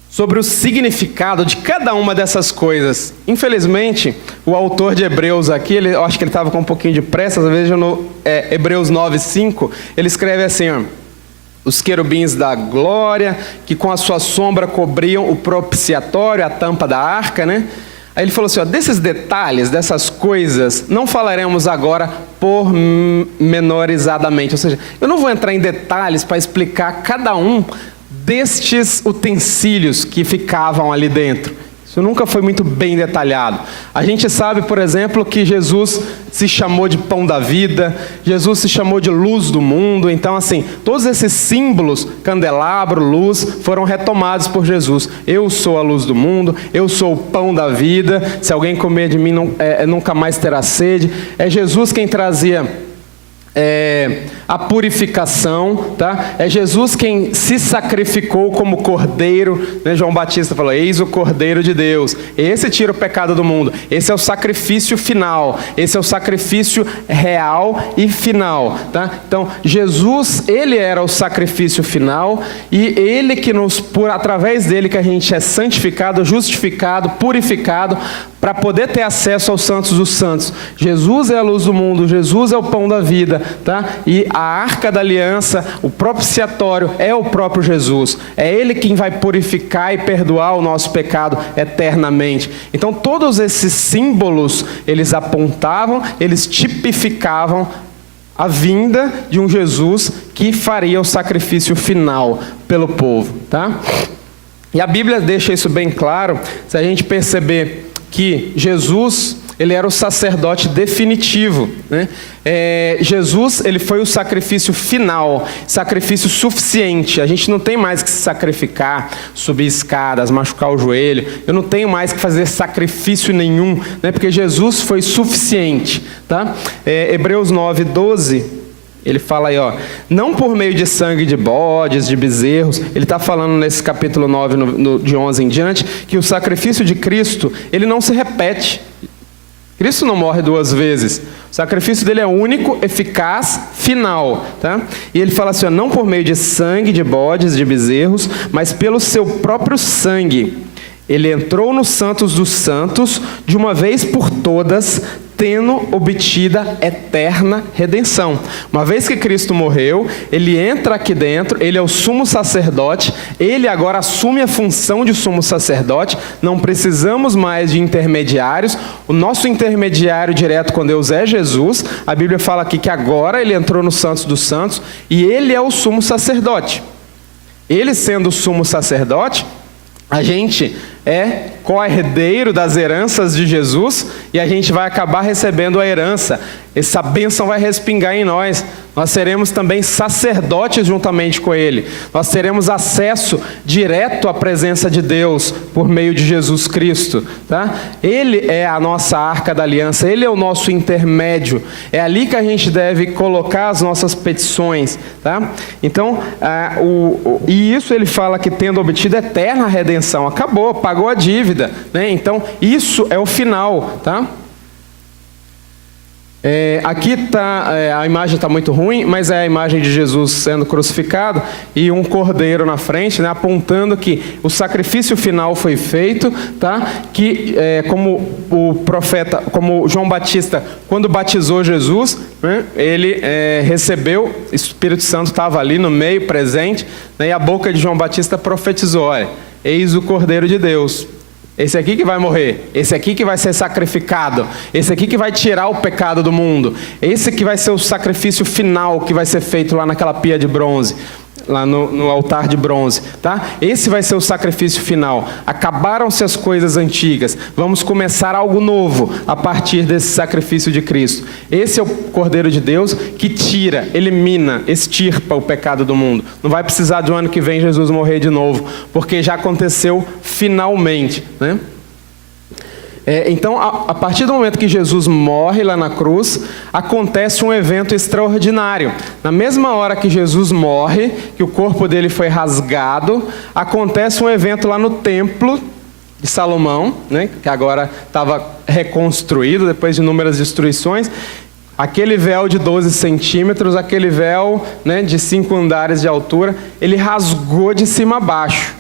sobre o significado de cada uma dessas coisas. Infelizmente, o autor de Hebreus aqui, eu acho que ele estava com um pouquinho de pressa, às vezes no Hebreus 9:5, ele escreve assim, ó, os querubins da glória, que com a sua sombra cobriam o propiciatório, a tampa da arca, né? Aí ele falou assim, ó, desses detalhes, dessas coisas, não falaremos agora pormenorizadamente. Ou seja, eu não vou entrar em detalhes para explicar cada um destes utensílios que ficavam ali dentro. Isso nunca foi muito bem detalhado. A gente sabe, por exemplo, que Jesus se chamou de pão da vida, Jesus se chamou de luz do mundo. Então, assim, todos esses símbolos, candelabro, luz, foram retomados por Jesus. Eu sou a luz do mundo, eu sou o pão da vida, se alguém comer de mim nunca mais terá sede. É Jesus quem trazia a purificação, tá? É Jesus quem se sacrificou como cordeiro, né? João Batista falou, eis o cordeiro de Deus, esse tira o pecado do mundo, esse é o sacrifício final, esse é o sacrifício real e final, tá? Então, Jesus, ele era o sacrifício final, e ele que através dele que a gente é santificado, justificado, purificado, para poder ter acesso aos santos dos santos. Jesus é a luz do mundo, Jesus é o pão da vida, tá? E a arca da aliança, o propiciatório, é o próprio Jesus. É ele quem vai purificar e perdoar o nosso pecado eternamente. Então todos esses símbolos, eles apontavam, eles tipificavam a vinda de um Jesus que faria o sacrifício final pelo povo, tá? E a Bíblia deixa isso bem claro, se a gente perceber que Jesus, ele era o sacerdote definitivo, né? Jesus, ele foi o sacrifício final, sacrifício suficiente. A gente não tem mais que se sacrificar, subir escadas, machucar o joelho. Eu não tenho mais que fazer sacrifício nenhum, né? Porque Jesus foi suficiente, tá? Hebreus 9:12, ele fala aí, ó, não por meio de sangue de bodes, de bezerros. Ele está falando nesse capítulo 9, de 11 em diante, que o sacrifício de Cristo, ele não se repete. Cristo não morre duas vezes. O sacrifício dele é único, eficaz, final, tá? E ele fala assim, ó, não por meio de sangue de bodes, de bezerros, mas pelo seu próprio sangue. Ele entrou nos santos dos santos, de uma vez por todas, tendo obtida eterna redenção. Uma vez que Cristo morreu, ele entra aqui dentro, ele é o sumo sacerdote, ele agora assume a função de sumo sacerdote, não precisamos mais de intermediários, o nosso intermediário direto com Deus é Jesus. A Bíblia fala aqui que agora ele entrou nos santos dos santos, e ele é o sumo sacerdote. Ele sendo o sumo sacerdote, a gente é co-herdeiro das heranças de Jesus, e a gente vai acabar recebendo a herança. Essa bênção vai respingar em nós. Nós seremos também sacerdotes juntamente com Ele. Nós teremos acesso direto à presença de Deus por meio de Jesus Cristo, tá? Ele é a nossa arca da aliança, Ele é o nosso intermédio. É ali que a gente deve colocar as nossas petições, tá? Então, e isso ele fala que tendo obtido eterna redenção, acabou, pagou a dívida, né? Então, isso é o final, tá? Aqui a imagem está muito ruim, mas é a imagem de Jesus sendo crucificado e um cordeiro na frente, né, apontando que o sacrifício final foi feito, tá? Que como o profeta, como João Batista, quando batizou Jesus, né, ele recebeu, o Espírito Santo estava ali no meio, presente, né, e a boca de João Batista profetizou, olha, eis o Cordeiro de Deus. Esse aqui que vai morrer, esse aqui que vai ser sacrificado, esse aqui que vai tirar o pecado do mundo, esse que vai ser o sacrifício final que vai ser feito lá naquela pia de bronze, lá no altar de bronze, tá? Esse vai ser o sacrifício final. Acabaram-se as coisas antigas, vamos começar algo novo a partir desse sacrifício de Cristo. Esse é o Cordeiro de Deus que tira, elimina, extirpa o pecado do mundo. Não vai precisar de um ano que vem Jesus morrer de novo, porque já aconteceu finalmente, né? Então, a partir do momento que Jesus morre lá na cruz, acontece um evento extraordinário. Na mesma hora que Jesus morre, que o corpo dele foi rasgado, acontece um evento lá no templo de Salomão, né, que agora estava reconstruído depois de inúmeras destruições. Aquele véu de 12 centímetros, aquele véu, né, de 5 andares de altura, ele rasgou de cima a baixo.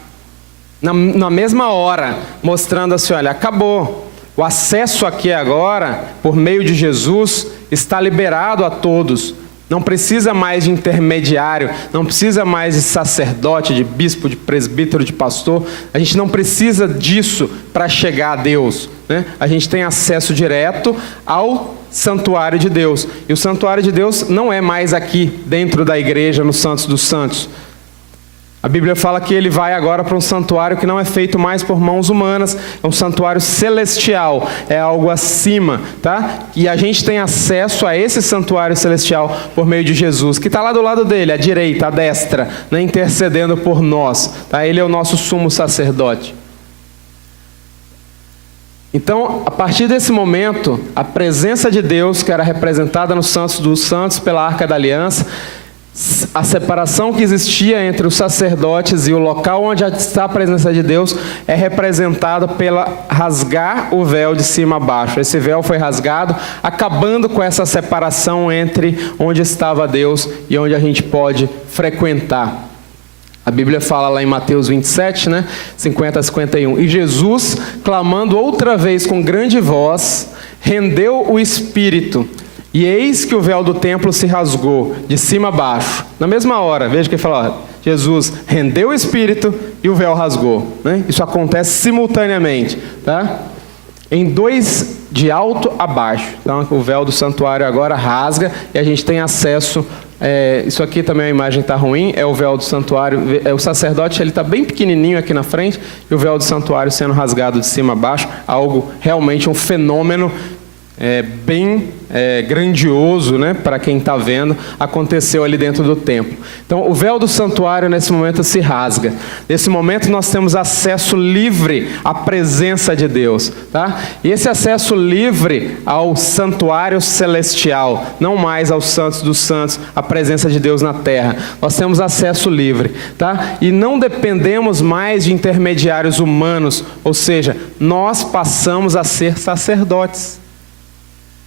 Na mesma hora, mostrando assim, olha, acabou. O acesso aqui agora, por meio de Jesus, está liberado a todos. Não precisa mais de intermediário, não precisa mais de sacerdote, de bispo, de presbítero, de pastor. A gente não precisa disso para chegar a Deus, né? A gente tem acesso direto ao santuário de Deus. E o santuário de Deus não é mais aqui, dentro da igreja, no Santos dos Santos. A Bíblia fala que ele vai agora para um santuário que não é feito mais por mãos humanas, é um santuário celestial, é algo acima, tá? E a gente tem acesso a esse santuário celestial por meio de Jesus, que está lá do lado dele, à direita, à destra, né, intercedendo por nós, tá? Ele é o nosso sumo sacerdote. Então, a partir desse momento, a presença de Deus, que era representada no Santos dos Santos pela Arca da Aliança, a separação que existia entre os sacerdotes e o local onde está a presença de Deus é representado pela rasgar o véu de cima a baixo. Esse véu foi rasgado, acabando com essa separação entre onde estava Deus e onde a gente pode frequentar. A Bíblia fala lá em Mateus 27, né, 50 a 51. E Jesus, clamando outra vez com grande voz, rendeu o Espírito. E eis que o véu do templo se rasgou, de cima a baixo. Na mesma hora, veja que ele fala, Jesus rendeu o Espírito e o véu rasgou, né? Isso acontece simultaneamente, tá? Em dois, de alto a baixo. Então o véu do santuário agora rasga e a gente tem acesso. Isso aqui também a imagem está ruim, é o véu do santuário. O sacerdote ele está bem pequenininho aqui na frente e o véu do santuário sendo rasgado de cima a baixo. Algo realmente um fenômeno bem grandioso, né, para quem está vendo, aconteceu ali dentro do templo. Então o véu do santuário nesse momento se rasga. Nesse momento nós temos acesso livre à presença de Deus, tá? E esse acesso livre ao santuário celestial, não mais aos santos dos santos, a presença de Deus na terra. Nós temos acesso livre, tá? E não dependemos mais de intermediários humanos, ou seja, nós passamos a ser sacerdotes.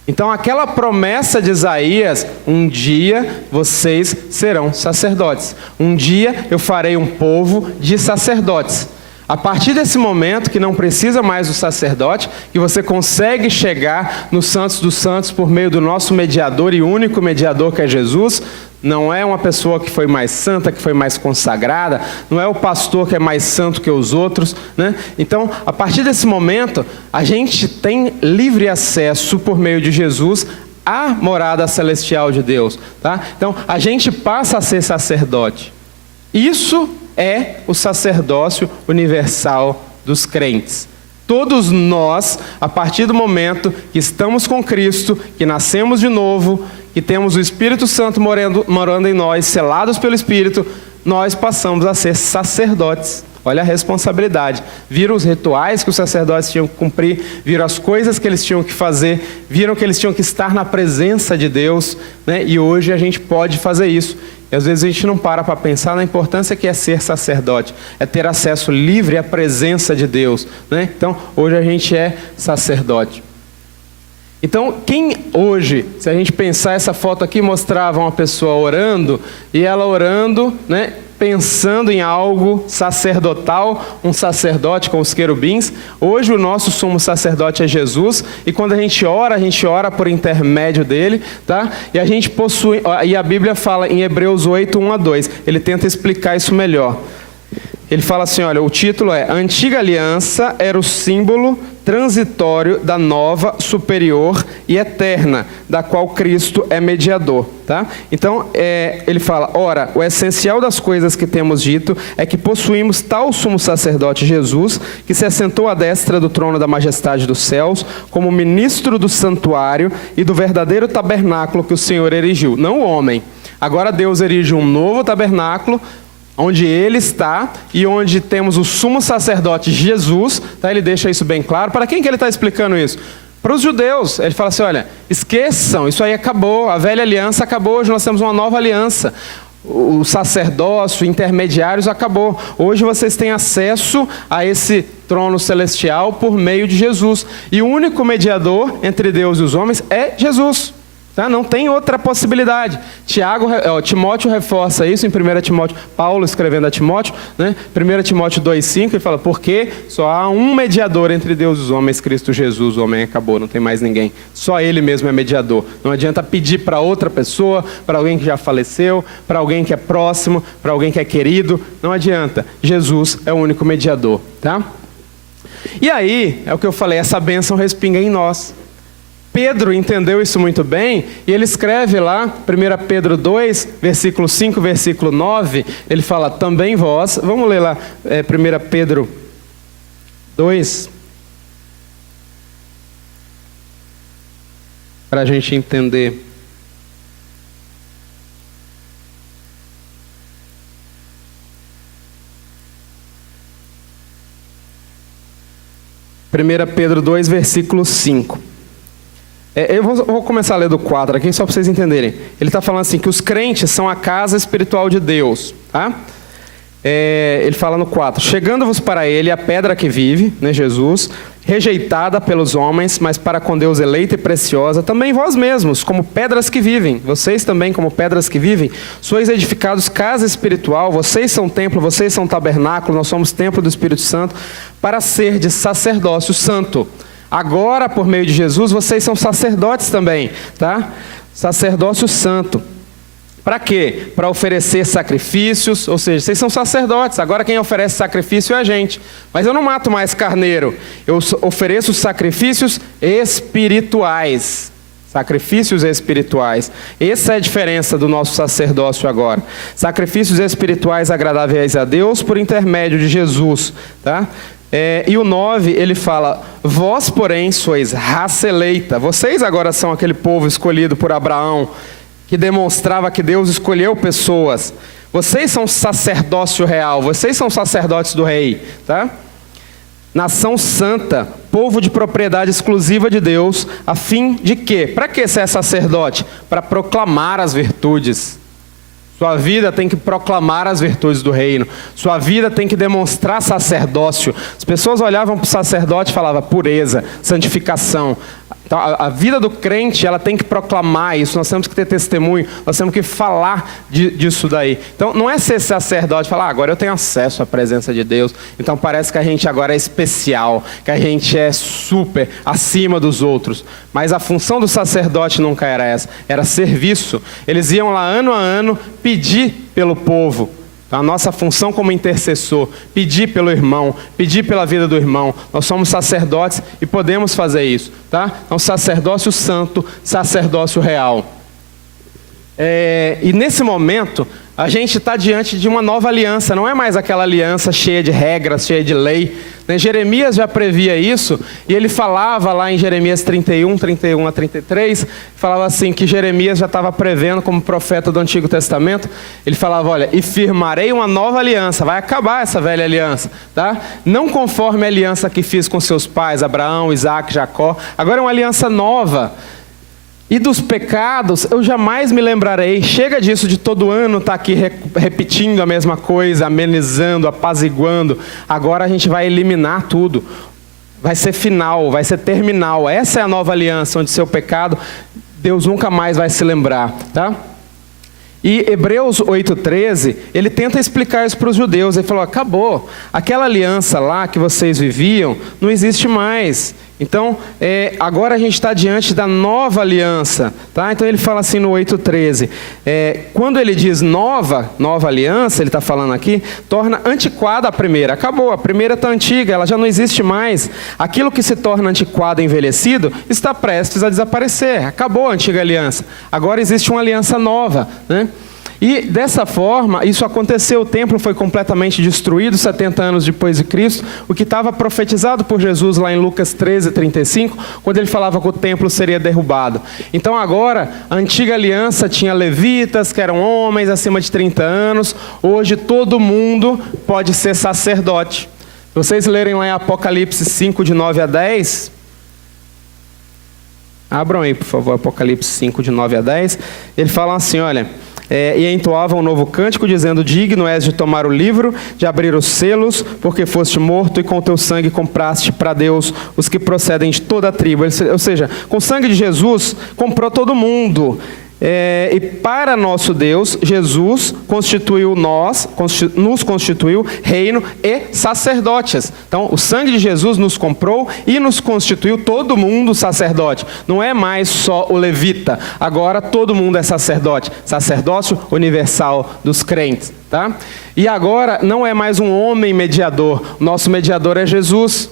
Então aquela promessa de Isaías, um dia vocês serão sacerdotes. Um dia eu farei um povo de sacerdotes. A partir desse momento, que não precisa mais do sacerdote, que você consegue chegar no Santos dos Santos por meio do nosso mediador e único mediador que é Jesus. Não é uma pessoa que foi mais santa, que foi mais consagrada, não é o pastor que é mais santo que os outros, né? Então, a partir desse momento, a gente tem livre acesso por meio de Jesus à morada celestial de Deus, tá? Então, a gente passa a ser sacerdote. Isso é o sacerdócio universal dos crentes. Todos nós, a partir do momento que estamos com Cristo, que nascemos de novo, que temos o Espírito Santo morando em nós, selados pelo Espírito, nós passamos a ser sacerdotes. Olha a responsabilidade. Viram os rituais que os sacerdotes tinham que cumprir, viram as coisas que eles tinham que fazer, viram que eles tinham que estar na presença de Deus, né? E hoje a gente pode fazer isso. E às vezes a gente não para pensar na importância que é ser sacerdote, é ter acesso livre à presença de Deus, né? Então, hoje a gente é sacerdote. Então, quem hoje, se a gente pensar essa foto aqui, mostrava uma pessoa orando, e ela orando, né, pensando em algo sacerdotal, um sacerdote com os querubins. Hoje o nosso sumo sacerdote é Jesus, e quando a gente ora por intermédio dele, tá? E a gente possui, e a Bíblia fala em Hebreus 8, 1 a 2, ele tenta explicar isso melhor. Ele fala assim, olha, o título é: A antiga aliança era o símbolo transitório da nova, superior e eterna, da qual Cristo é mediador, tá? Então, ele fala, ora, o essencial das coisas que temos dito é que possuímos tal sumo sacerdote Jesus, que se assentou à destra do trono da majestade dos céus, como ministro do santuário e do verdadeiro tabernáculo que o Senhor erigiu, não o homem. Agora Deus erige um novo tabernáculo, onde ele está e onde temos o sumo sacerdote Jesus, tá? Ele deixa isso bem claro. Para quem que ele está explicando isso? Para os judeus. Ele fala assim, olha, esqueçam, isso aí acabou, a velha aliança acabou, hoje nós temos uma nova aliança. o sacerdócio, intermediários, acabou. Hoje vocês têm acesso a esse trono celestial por meio de Jesus. E o único mediador entre Deus e os homens é Jesus. Tá? Não tem outra possibilidade. Timóteo reforça isso em 1 Timóteo, Paulo escrevendo a Timóteo, né? 1 Timóteo 2,5, ele fala, porque só há um mediador entre Deus e os homens, Cristo Jesus, o homem acabou, não tem mais ninguém. Só ele mesmo é mediador. Não adianta pedir para outra pessoa, para alguém que já faleceu, para alguém que é próximo, para alguém que é querido, não adianta. Jesus é o único mediador. Tá? E aí, é o que eu falei, essa bênção respinga em nós. Pedro entendeu isso muito bem, e ele escreve lá, 1 Pedro 2, versículo 5, versículo 9, ele fala, também vós, vamos ler lá, 1 Pedro 2, para a gente entender. Pedro 2, versículo 5. Eu vou começar a ler do 4 aqui, só para vocês entenderem. Ele está falando assim, que os crentes são a casa espiritual de Deus. Tá? Ele fala no 4. Chegando-vos para ele a pedra que vive, né, Jesus, rejeitada pelos homens, mas para com Deus eleita e preciosa, também vós mesmos, como pedras que vivem, vocês também como pedras que vivem, sois edificados casa espiritual, vocês são templo, vocês são tabernáculo, nós somos templo do Espírito Santo, para ser de sacerdócio santo. Agora, por meio de Jesus, vocês são sacerdotes também, tá? Sacerdócio santo. Para quê? Para oferecer sacrifícios, ou seja, vocês são sacerdotes, agora quem oferece sacrifício é a gente. Mas eu não mato mais carneiro, eu ofereço sacrifícios espirituais. Sacrifícios espirituais. Essa é a diferença do nosso sacerdócio agora. Sacrifícios espirituais agradáveis a Deus por intermédio de Jesus, tá? E o 9, ele fala, vós, porém, sois raça eleita. Vocês agora são aquele povo escolhido por Abraão, que demonstrava que Deus escolheu pessoas. Vocês são sacerdócio real, vocês são sacerdotes do rei, tá? Nação santa, povo de propriedade exclusiva de Deus, a fim de quê? Para que você é sacerdote? Para proclamar as virtudes. Sua vida tem que proclamar as virtudes do reino. Sua vida tem que demonstrar sacerdócio. As pessoas olhavam para o sacerdote e falavam pureza, santificação. Então, a vida do crente, ela tem que proclamar isso. Nós temos que ter testemunho, nós temos que falar disso daí. Então, não é ser sacerdote e falar, agora eu tenho acesso à presença de Deus. Então, parece que a gente agora é especial, que a gente é super, acima dos outros. Mas a função do sacerdote nunca era essa, era serviço. Eles iam lá ano a ano pedir pelo povo. A nossa função como intercessor, pedir pelo irmão, pedir pela vida do irmão. Nós somos sacerdotes e podemos fazer isso, tá? Então, sacerdócio santo, sacerdócio real. E nesse momento, a gente está diante de uma nova aliança, não é mais aquela aliança cheia de regras, cheia de lei. Jeremias já previa isso, e ele falava lá em Jeremias 31 a 33, falava assim, que Jeremias já estava prevendo como profeta do Antigo Testamento, ele falava, olha, e firmarei uma nova aliança, vai acabar essa velha aliança, tá? Não conforme a aliança que fiz com seus pais, Abraão, Isaac, Jacó, agora é uma aliança nova. E dos pecados eu jamais me lembrarei. Chega disso de todo ano estar aqui repetindo a mesma coisa, amenizando, apaziguando. Agora a gente vai eliminar tudo. Vai ser final, vai ser terminal. Essa é a nova aliança, onde seu pecado, Deus nunca mais vai se lembrar, tá? E Hebreus 8,13, ele tenta explicar isso para os judeus. Ele falou, acabou. Aquela aliança lá que vocês viviam, não existe mais. Então, agora a gente está diante da nova aliança, tá? Então ele fala assim no 8,13, quando ele diz nova aliança, ele está falando aqui, torna antiquada a primeira, acabou, a primeira está antiga, ela já não existe mais. Aquilo que se torna antiquado e envelhecido, está prestes a desaparecer, acabou a antiga aliança, agora existe uma aliança nova, né? E dessa forma, isso aconteceu, o templo foi completamente destruído 70 anos depois de Cristo, o que estava profetizado por Jesus lá em Lucas 13:35, quando ele falava que o templo seria derrubado. Então agora, a antiga aliança tinha levitas, que eram homens acima de 30 anos, hoje todo mundo pode ser sacerdote. Se vocês lerem lá em Apocalipse 5, de 9 a 10... Abram aí, por favor, Apocalipse 5, de 9 a 10. Ele fala assim, olha, e entoavam um novo cântico, dizendo: digno és de tomar o livro, de abrir os selos, porque foste morto e com teu sangue compraste para Deus os que procedem de toda a tribo. Ou seja, com o sangue de Jesus, comprou todo mundo. E para nosso Deus, Jesus nos constituiu reino e sacerdotes. Então, o sangue de Jesus nos comprou e nos constituiu todo mundo sacerdote. Não é mais só o levita, agora todo mundo é sacerdote. Sacerdócio universal dos crentes, tá? E agora não é mais um homem mediador, nosso mediador é Jesus.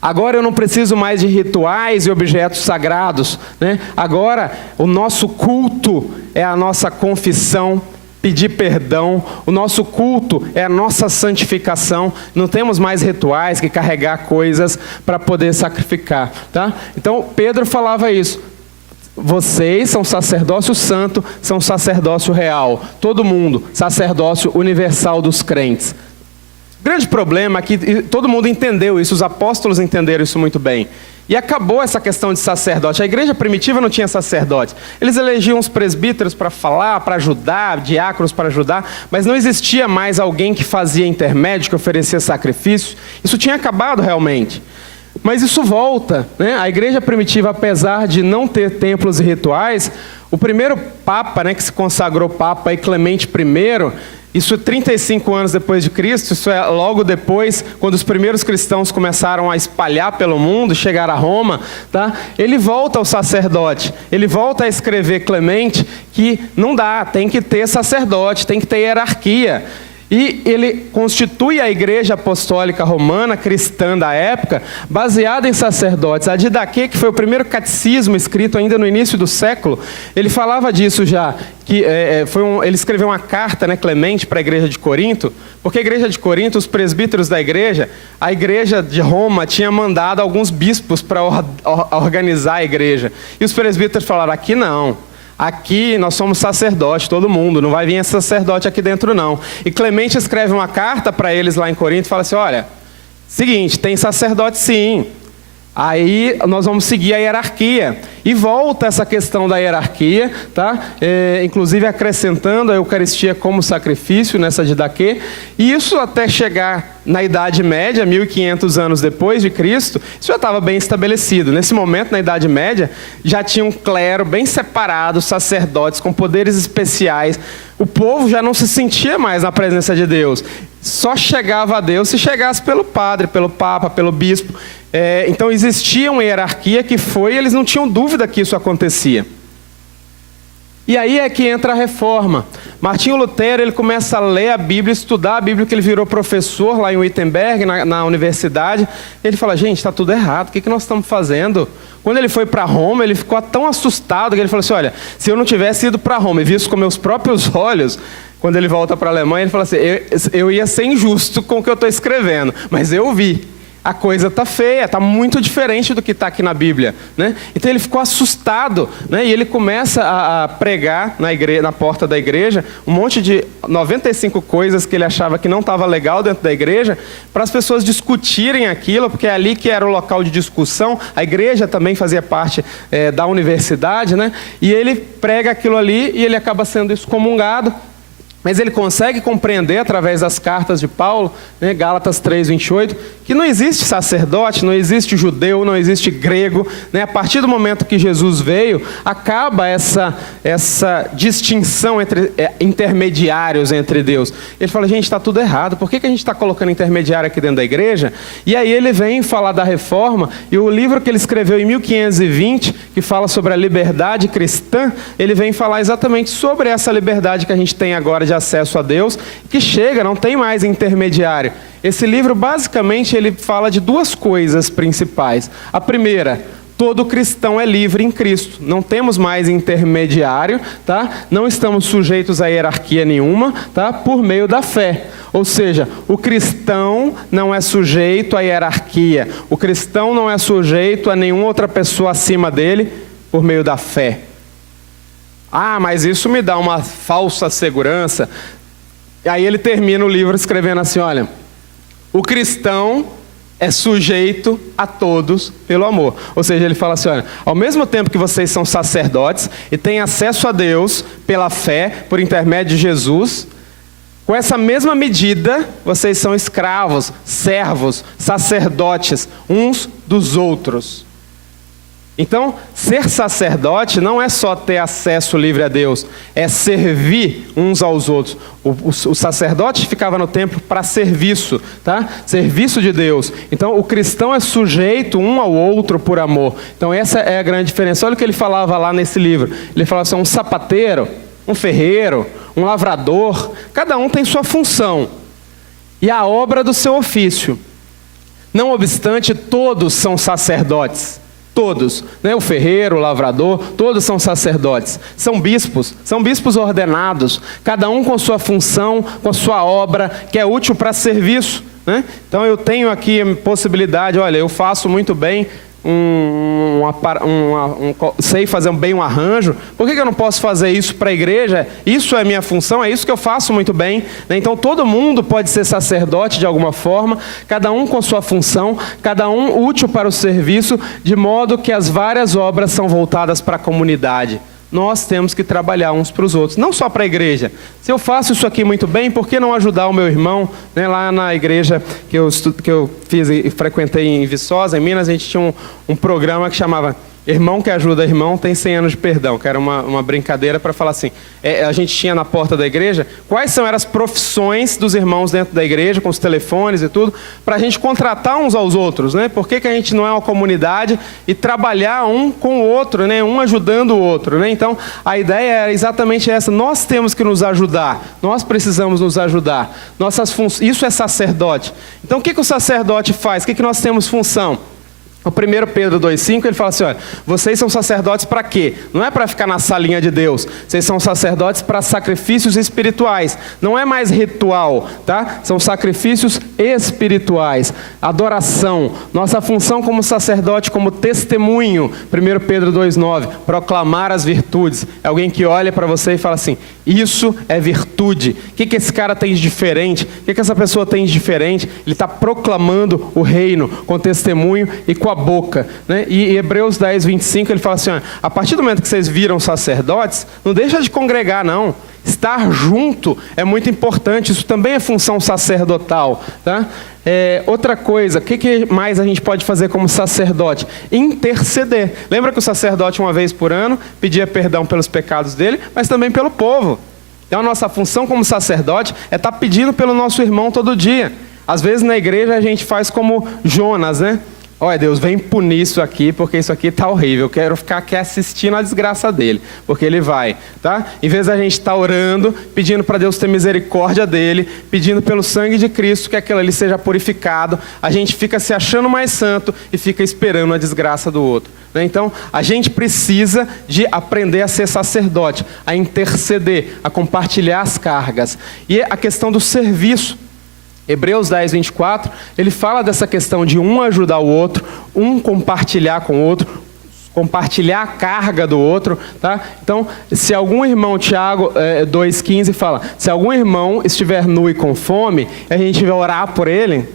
Agora eu não preciso mais de rituais e objetos sagrados, né? Agora o nosso culto é a nossa confissão, pedir perdão. O nosso culto é a nossa santificação. Não temos mais rituais que carregar coisas para poder sacrificar, tá? Então Pedro falava isso. Vocês são sacerdócio santo, são sacerdócio real. Todo mundo, sacerdócio universal dos crentes. O grande problema é que todo mundo entendeu isso, os apóstolos entenderam isso muito bem. E acabou essa questão de sacerdote. A igreja primitiva não tinha sacerdote. Eles elegiam os presbíteros para falar, para ajudar, diáconos para ajudar, mas não existia mais alguém que fazia intermédio, que oferecia sacrifício. Isso tinha acabado realmente. Mas isso volta, né? A igreja primitiva, apesar de não ter templos e rituais, o primeiro papa, né, que se consagrou papa, Clemente I, isso 35 anos depois de Cristo, isso é logo depois, quando os primeiros cristãos começaram a espalhar pelo mundo, chegar a Roma, tá? Ele volta ao sacerdote, ele volta a escrever Clemente que não dá, tem que ter sacerdote, tem que ter hierarquia. E ele constitui a igreja apostólica romana, cristã da época, baseada em sacerdotes. A Didaquê, que foi o primeiro catecismo escrito ainda no início do século, ele falava disso já, que ele escreveu uma carta, né, Clemente, para a igreja de Corinto, porque a igreja de Corinto, os presbíteros da igreja, a igreja de Roma tinha mandado alguns bispos para organizar a igreja. E os presbíteros falaram: aqui não. Aqui nós somos sacerdotes, todo mundo, não vai vir esse sacerdote aqui dentro não. E Clemente escreve uma carta para eles lá em Corinto e fala assim: olha, seguinte, tem sacerdote sim, aí nós vamos seguir a hierarquia. E volta essa questão da hierarquia, tá? Inclusive acrescentando a Eucaristia como sacrifício nessa Didaquê. E isso até chegar na Idade Média, 1500 anos depois de Cristo, isso já estava bem estabelecido. Nesse momento, na Idade Média, já tinha um clero bem separado, sacerdotes com poderes especiais. O povo já não se sentia mais na presença de Deus. Só chegava a Deus se chegasse pelo padre, pelo papa, pelo bispo. Então existia uma hierarquia que eles não tinham dúvida que isso acontecia. E aí é que entra a reforma. Martinho Lutero, ele começa a ler a Bíblia, estudar a Bíblia, que ele virou professor lá em Wittenberg, na universidade. Ele fala: gente, está tudo errado, o que nós estamos fazendo? Quando ele foi para Roma, ele ficou tão assustado que ele falou assim: olha, se eu não tivesse ido para Roma e visto com meus próprios olhos, quando ele volta para a Alemanha, ele fala assim: eu ia ser injusto com o que eu estou escrevendo, mas eu vi. A coisa está feia, está muito diferente do que está aqui na Bíblia, né? Então ele ficou assustado, né? E ele começa a pregar na porta da igreja um monte de 95 coisas que ele achava que não estava legal dentro da igreja, para as pessoas discutirem aquilo, porque é ali que era o local de discussão. A igreja também fazia parte da universidade, né? E ele prega aquilo ali e ele acaba sendo excomungado. Mas ele consegue compreender, através das cartas de Paulo, né, Gálatas 3:28, que não existe sacerdote, não existe judeu, não existe grego, né? A partir do momento que Jesus veio, acaba essa distinção entre intermediários entre Deus. Ele fala: gente, está tudo errado, por que a gente está colocando intermediário aqui dentro da igreja? E aí ele vem falar da reforma, e o livro que ele escreveu em 1520, que fala sobre a liberdade cristã, ele vem falar exatamente sobre essa liberdade que a gente tem agora de acesso a Deus, que chega, não tem mais intermediário. Esse livro, basicamente, ele fala de duas coisas principais. A primeira: todo cristão é livre em Cristo. Não temos mais intermediário, tá? Não estamos sujeitos a hierarquia nenhuma, tá? Por meio da fé. Ou seja, o cristão não é sujeito à hierarquia. O cristão não é sujeito a nenhuma outra pessoa acima dele por meio da fé. Ah, mas isso me dá uma falsa segurança. E aí ele termina o livro escrevendo assim: olha, o cristão é sujeito a todos pelo amor. Ou seja, ele fala assim, olha, ao mesmo tempo que vocês são sacerdotes e têm acesso a Deus pela fé, por intermédio de Jesus, com essa mesma medida, vocês são escravos, servos, sacerdotes, uns dos outros. Então, ser sacerdote não é só ter acesso livre a Deus, é servir uns aos outros. O sacerdote ficava no templo para serviço, tá? Serviço de Deus. Então, o cristão é sujeito um ao outro por amor. Então, essa é a grande diferença. Olha o que ele falava lá nesse livro. Ele falava assim, um sapateiro, um ferreiro, um lavrador, cada um tem sua função e a obra do seu ofício. Não obstante, todos são sacerdotes. Todos, né? O ferreiro, o lavrador, todos são sacerdotes. São bispos ordenados, cada um com sua função, com sua obra, que é útil para serviço, né? Então eu tenho aqui a possibilidade, olha, eu faço muito bem, sei fazer bem um arranjo, por que eu não posso fazer isso para a igreja? Isso é minha função, é isso que eu faço muito bem, né? Então todo mundo pode ser sacerdote de alguma forma, cada um com sua função, cada um útil para o serviço, de modo que as várias obras são voltadas para a comunidade. Nós temos que trabalhar uns para os outros, não só para a igreja. Se eu faço isso aqui muito bem, por que não ajudar o meu irmão? Né, lá na igreja que eu fiz e frequentei em Viçosa, em Minas, a gente tinha um programa que chamava Irmão que ajuda irmão tem 100 anos de perdão, que era uma brincadeira para falar assim, a gente tinha na porta da igreja, quais eram as profissões dos irmãos dentro da igreja, com os telefones e tudo, para a gente contratar uns aos outros, né? Por que a gente não é uma comunidade e trabalhar um com o outro, né? Um ajudando o outro, né? Então, a ideia era exatamente essa, nós temos que nos ajudar, nós precisamos nos ajudar, isso é sacerdote. Então, o que o sacerdote faz? O que nós temos função? O 1 Pedro 2,5, ele fala assim, olha, vocês são sacerdotes para quê? Não é para ficar na salinha de Deus, vocês são sacerdotes para sacrifícios espirituais, não é mais ritual, tá? São sacrifícios espirituais, adoração, nossa função como sacerdote, como testemunho, 1 Pedro 2,9, proclamar as virtudes, é alguém que olha para você e fala assim, isso é virtude, o que esse cara tem de diferente, o que essa pessoa tem de diferente? Ele está proclamando o reino com testemunho e com a boca, né? E Hebreus 10, 25, ele fala assim, ó, a partir do momento que vocês viram sacerdotes, não deixa de congregar não, estar junto é muito importante, isso também é função sacerdotal, tá? Outra coisa, o que mais a gente pode fazer como sacerdote? Interceder. Lembra que o sacerdote uma vez por ano pedia perdão pelos pecados dele, mas também pelo povo. Então a nossa função como sacerdote é estar pedindo pelo nosso irmão todo dia. Às vezes na igreja a gente faz como Jonas, né? Olha, Deus, vem punir isso aqui, porque isso aqui está horrível. Eu quero ficar aqui assistindo a desgraça dele, porque ele vai, tá? Em vez da gente estar orando, pedindo para Deus ter misericórdia dele, pedindo pelo sangue de Cristo que aquilo ali seja purificado, a gente fica se achando mais santo e fica esperando a desgraça do outro, né? Então, a gente precisa de aprender a ser sacerdote, a interceder, a compartilhar as cargas. E a questão do serviço. Hebreus 10, 24, ele fala dessa questão de um ajudar o outro, um compartilhar com o outro, compartilhar a carga do outro, tá? Então, se algum irmão, Tiago 2,15 fala, se algum irmão estiver nu e com fome, e a gente vai orar por ele,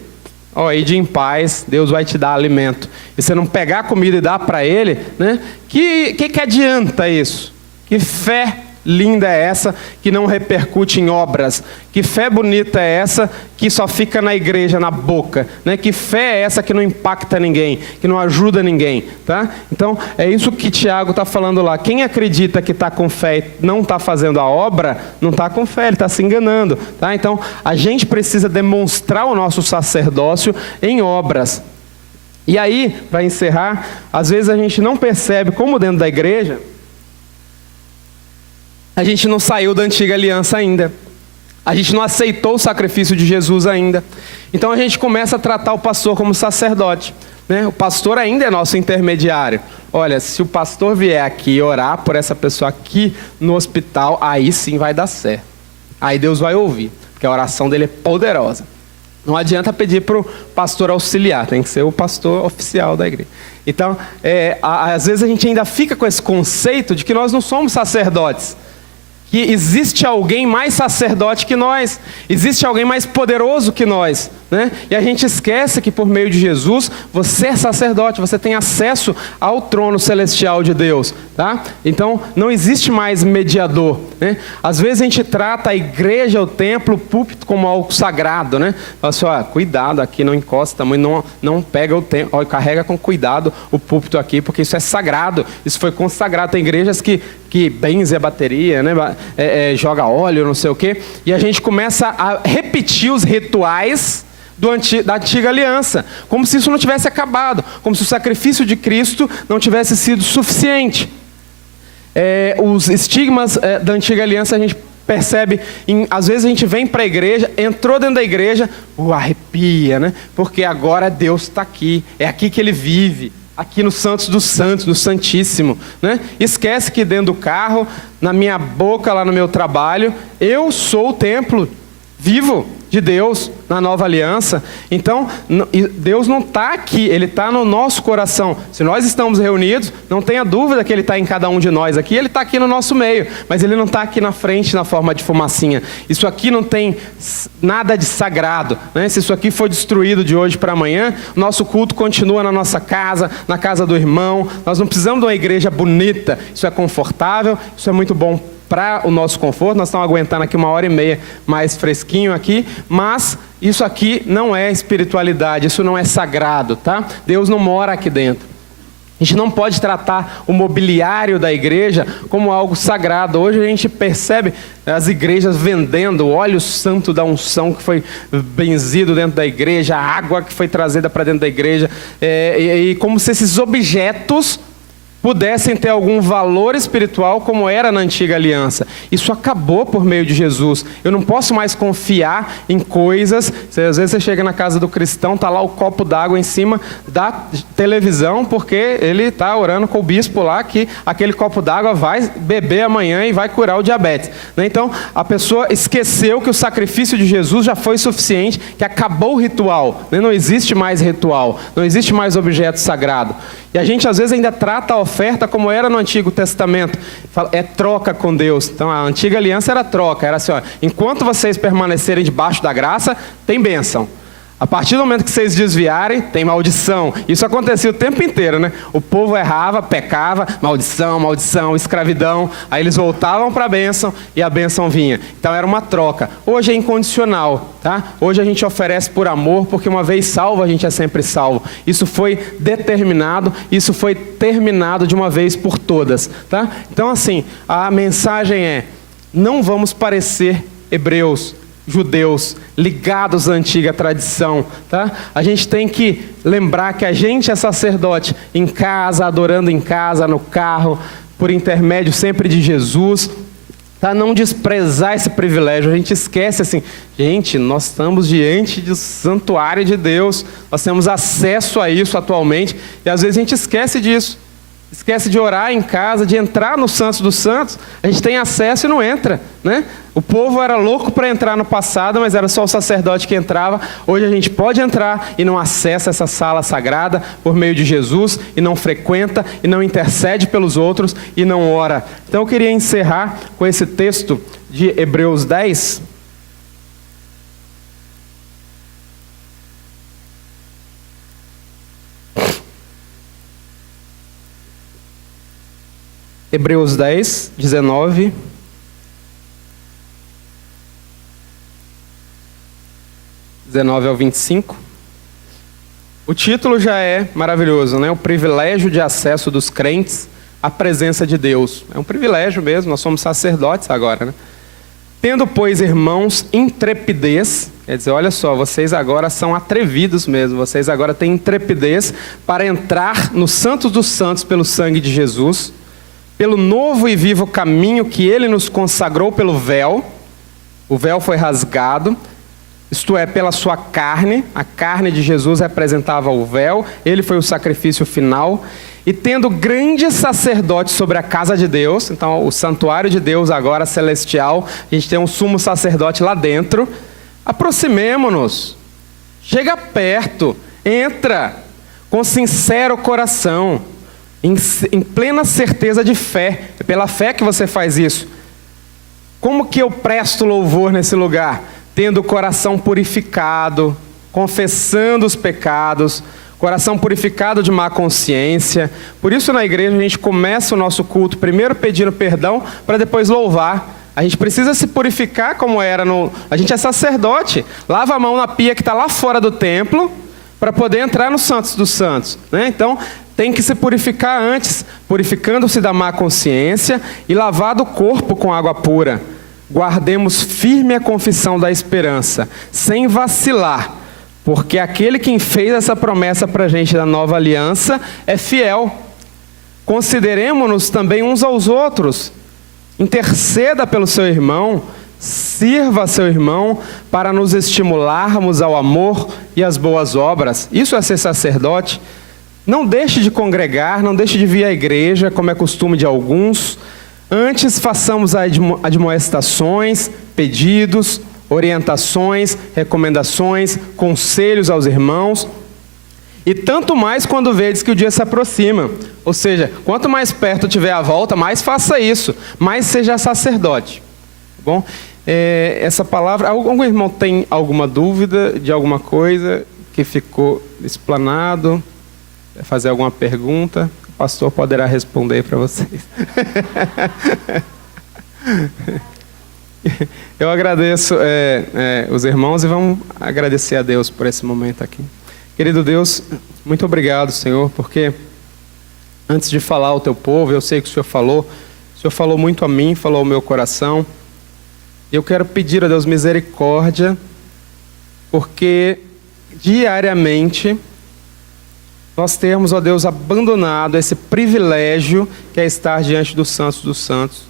ide em paz, Deus vai te dar alimento. E você não pegar a comida e dar para ele, né? Que adianta isso? Que fé linda é essa que não repercute em obras? Que fé bonita é essa que só fica na igreja, na boca, né? Que fé é essa que não impacta ninguém, que não ajuda ninguém, tá? Então, é isso que Tiago está falando lá. Quem acredita que está com fé e não está fazendo a obra, não está com fé, ele está se enganando, tá? Então, a gente precisa demonstrar o nosso sacerdócio em obras. E aí, para encerrar, às vezes a gente não percebe como dentro da igreja a gente não saiu da antiga aliança ainda. A gente não aceitou o sacrifício de Jesus ainda. Então a gente começa a tratar o pastor como sacerdote, né? O pastor ainda é nosso intermediário. Olha, se o pastor vier aqui orar por essa pessoa aqui no hospital, aí sim vai dar certo. Aí Deus vai ouvir, porque a oração dele é poderosa. Não adianta pedir para o pastor auxiliar, tem que ser o pastor oficial da igreja. Então, às vezes a gente ainda fica com esse conceito de que nós não somos sacerdotes. Que existe alguém mais sacerdote que nós, existe alguém mais poderoso que nós, né? E a gente esquece que por meio de Jesus, você é sacerdote, você tem acesso ao trono celestial de Deus, tá? Então, não existe mais mediador, né? Às vezes a gente trata a igreja, o templo, o púlpito como algo sagrado, né? Fala assim, ó, cuidado aqui, não encosta, mas não pega o templo, ó, carrega com cuidado o púlpito aqui, porque isso é sagrado, isso foi consagrado. Tem igrejas que benze a bateria, né? Joga óleo, não sei o quê, e a gente começa a repetir os rituais da antiga aliança, como se isso não tivesse acabado, como se o sacrifício de Cristo não tivesse sido suficiente. Os estigmas da antiga aliança a gente percebe, às vezes a gente vem para a igreja, entrou dentro da igreja, arrepia, né? Porque agora Deus está aqui, é aqui que Ele vive, aqui no Santos dos Santos, no Santíssimo, né? Esquece que dentro do carro, na minha boca, lá no meu trabalho, eu sou o templo vivo de Deus na nova aliança. Então, Deus não está aqui, Ele está no nosso coração. Se nós estamos reunidos, não tenha dúvida que Ele está em cada um de nós aqui. Ele está aqui no nosso meio, mas Ele não está aqui na frente na forma de fumacinha. Isso aqui não tem nada de sagrado, né? Se isso aqui for destruído de hoje para amanhã, nosso culto continua na nossa casa, na casa do irmão. Nós não precisamos de uma igreja bonita. Isso é confortável, isso é muito bom para o nosso conforto. Nós estamos aguentando aqui 1h30 mais fresquinho aqui, mas isso aqui não é espiritualidade, isso não é sagrado, tá? Deus não mora aqui dentro. A gente não pode tratar o mobiliário da igreja como algo sagrado. Hoje a gente percebe as igrejas vendendo o óleo santo da unção que foi benzido dentro da igreja, a água que foi trazida para dentro da igreja, e como se esses objetos pudessem ter algum valor espiritual como era na antiga aliança. Isso acabou por meio de Jesus. Eu não posso mais confiar em coisas. Às vezes você chega na casa do cristão, está lá o copo d'água em cima da televisão, porque ele está orando com o bispo lá que aquele copo d'água vai beber amanhã e vai curar o diabetes. Então, a pessoa esqueceu que o sacrifício de Jesus já foi suficiente, que acabou o ritual. Não existe mais ritual, não existe mais objeto sagrado. E a gente às vezes ainda trata a oferta como era no Antigo Testamento. É troca com Deus. Então a antiga aliança era troca. Era assim, ó, enquanto vocês permanecerem debaixo da graça, tem bênção. A partir do momento que vocês desviarem, tem maldição. Isso acontecia o tempo inteiro, né? O povo errava, pecava, maldição, maldição, escravidão. Aí eles voltavam para a bênção e a bênção vinha. Então era uma troca. Hoje é incondicional, tá? Hoje a gente oferece por amor, porque uma vez salvo, a gente é sempre salvo. Isso foi determinado, isso foi terminado de uma vez por todas, tá? Então assim, a mensagem é, não vamos parecer hebreus, judeus, ligados à antiga tradição, tá? A gente tem que lembrar que a gente é sacerdote em casa, adorando em casa, no carro, por intermédio sempre de Jesus, tá? Não desprezar esse privilégio. A gente esquece assim, gente, nós estamos diante do santuário de Deus, nós temos acesso a isso atualmente, e às vezes a gente esquece disso. Esquece de orar em casa, de entrar no Santos dos Santos. A gente tem acesso e não entra, né? O povo era louco para entrar no passado, mas era só o sacerdote que entrava. Hoje a gente pode entrar e não acessa essa sala sagrada por meio de Jesus, e não frequenta, e não intercede pelos outros, e não ora. Então eu queria encerrar com esse texto de Hebreus 10. Hebreus 10, 19. Ao 25. O título já é maravilhoso, né? O privilégio de acesso dos crentes à presença de Deus. É um privilégio mesmo, nós somos sacerdotes agora, né? Tendo, pois, irmãos, intrepidez, quer dizer, olha só, vocês agora são atrevidos mesmo, vocês agora têm intrepidez para entrar no Santos dos Santos pelo sangue de Jesus, pelo novo e vivo caminho que Ele nos consagrou pelo véu. O véu foi rasgado, isto é, pela sua carne. A carne de Jesus representava o véu, Ele foi o sacrifício final. E tendo grande sacerdote sobre a casa de Deus, então o santuário de Deus agora celestial, a gente tem um sumo sacerdote lá dentro, aproximemo-nos, chega perto, entra com sincero coração, em plena certeza de fé. É pela fé que você faz isso. Como que eu presto louvor nesse lugar? Tendo o coração purificado, confessando os pecados, coração purificado de má consciência. Por isso, na igreja, a gente começa o nosso culto primeiro pedindo perdão, para depois louvar. A gente precisa se purificar como era a gente é sacerdote. Lava a mão na pia que está lá fora do templo, para poder entrar no Santos dos Santos, né? Então, tem que se purificar antes, purificando-se da má consciência e lavado o corpo com água pura. Guardemos firme a confissão da esperança, sem vacilar, porque aquele que fez essa promessa para a gente da nova aliança é fiel. Consideremos-nos também uns aos outros. Interceda pelo seu irmão, sirva seu irmão para nos estimularmos ao amor e às boas obras. Isso é ser sacerdote. Não deixe de congregar, não deixe de vir à igreja, como é costume de alguns. Antes façamos admoestações, pedidos, orientações, recomendações, conselhos aos irmãos. E tanto mais quando vedes que o dia se aproxima. Ou seja, quanto mais perto tiver a volta, mais faça isso, mais seja sacerdote. Tá bom? Essa palavra, algum irmão tem alguma dúvida de alguma coisa que ficou explanado? Quer fazer alguma pergunta? O pastor poderá responder para vocês. Eu agradeço os irmãos e vamos agradecer a Deus por esse momento aqui. Querido Deus, muito obrigado, Senhor, porque antes de falar ao teu povo, eu sei que o Senhor falou muito a mim, falou ao meu coração. Eu quero pedir a Deus misericórdia, porque diariamente nós temos, ó Deus, abandonado esse privilégio que é estar diante dos santos dos santos.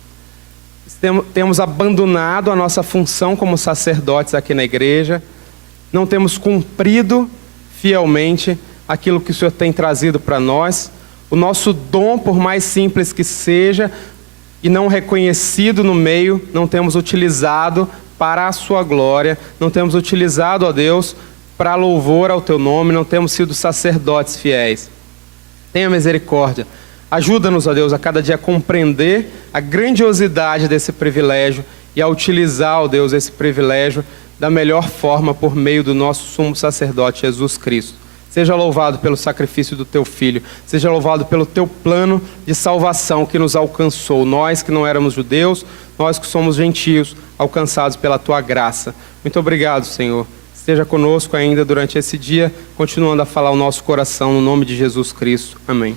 Temos abandonado a nossa função como sacerdotes aqui na igreja, não temos cumprido fielmente aquilo que o Senhor tem trazido para nós. O nosso dom, por mais simples que seja, e não reconhecido no meio, não temos utilizado para a sua glória, não temos utilizado, ó Deus, para louvor ao teu nome, não temos sido sacerdotes fiéis. Tenha misericórdia. Ajuda-nos, ó Deus, a cada dia a compreender a grandiosidade desse privilégio e a utilizar, ó Deus, esse privilégio da melhor forma por meio do nosso sumo sacerdote, Jesus Cristo. Seja louvado pelo sacrifício do teu Filho. Seja louvado pelo teu plano de salvação que nos alcançou. Nós que não éramos judeus, nós que somos gentios, alcançados pela tua graça. Muito obrigado, Senhor. Esteja conosco ainda durante esse dia, continuando a falar o nosso coração no nome de Jesus Cristo. Amém.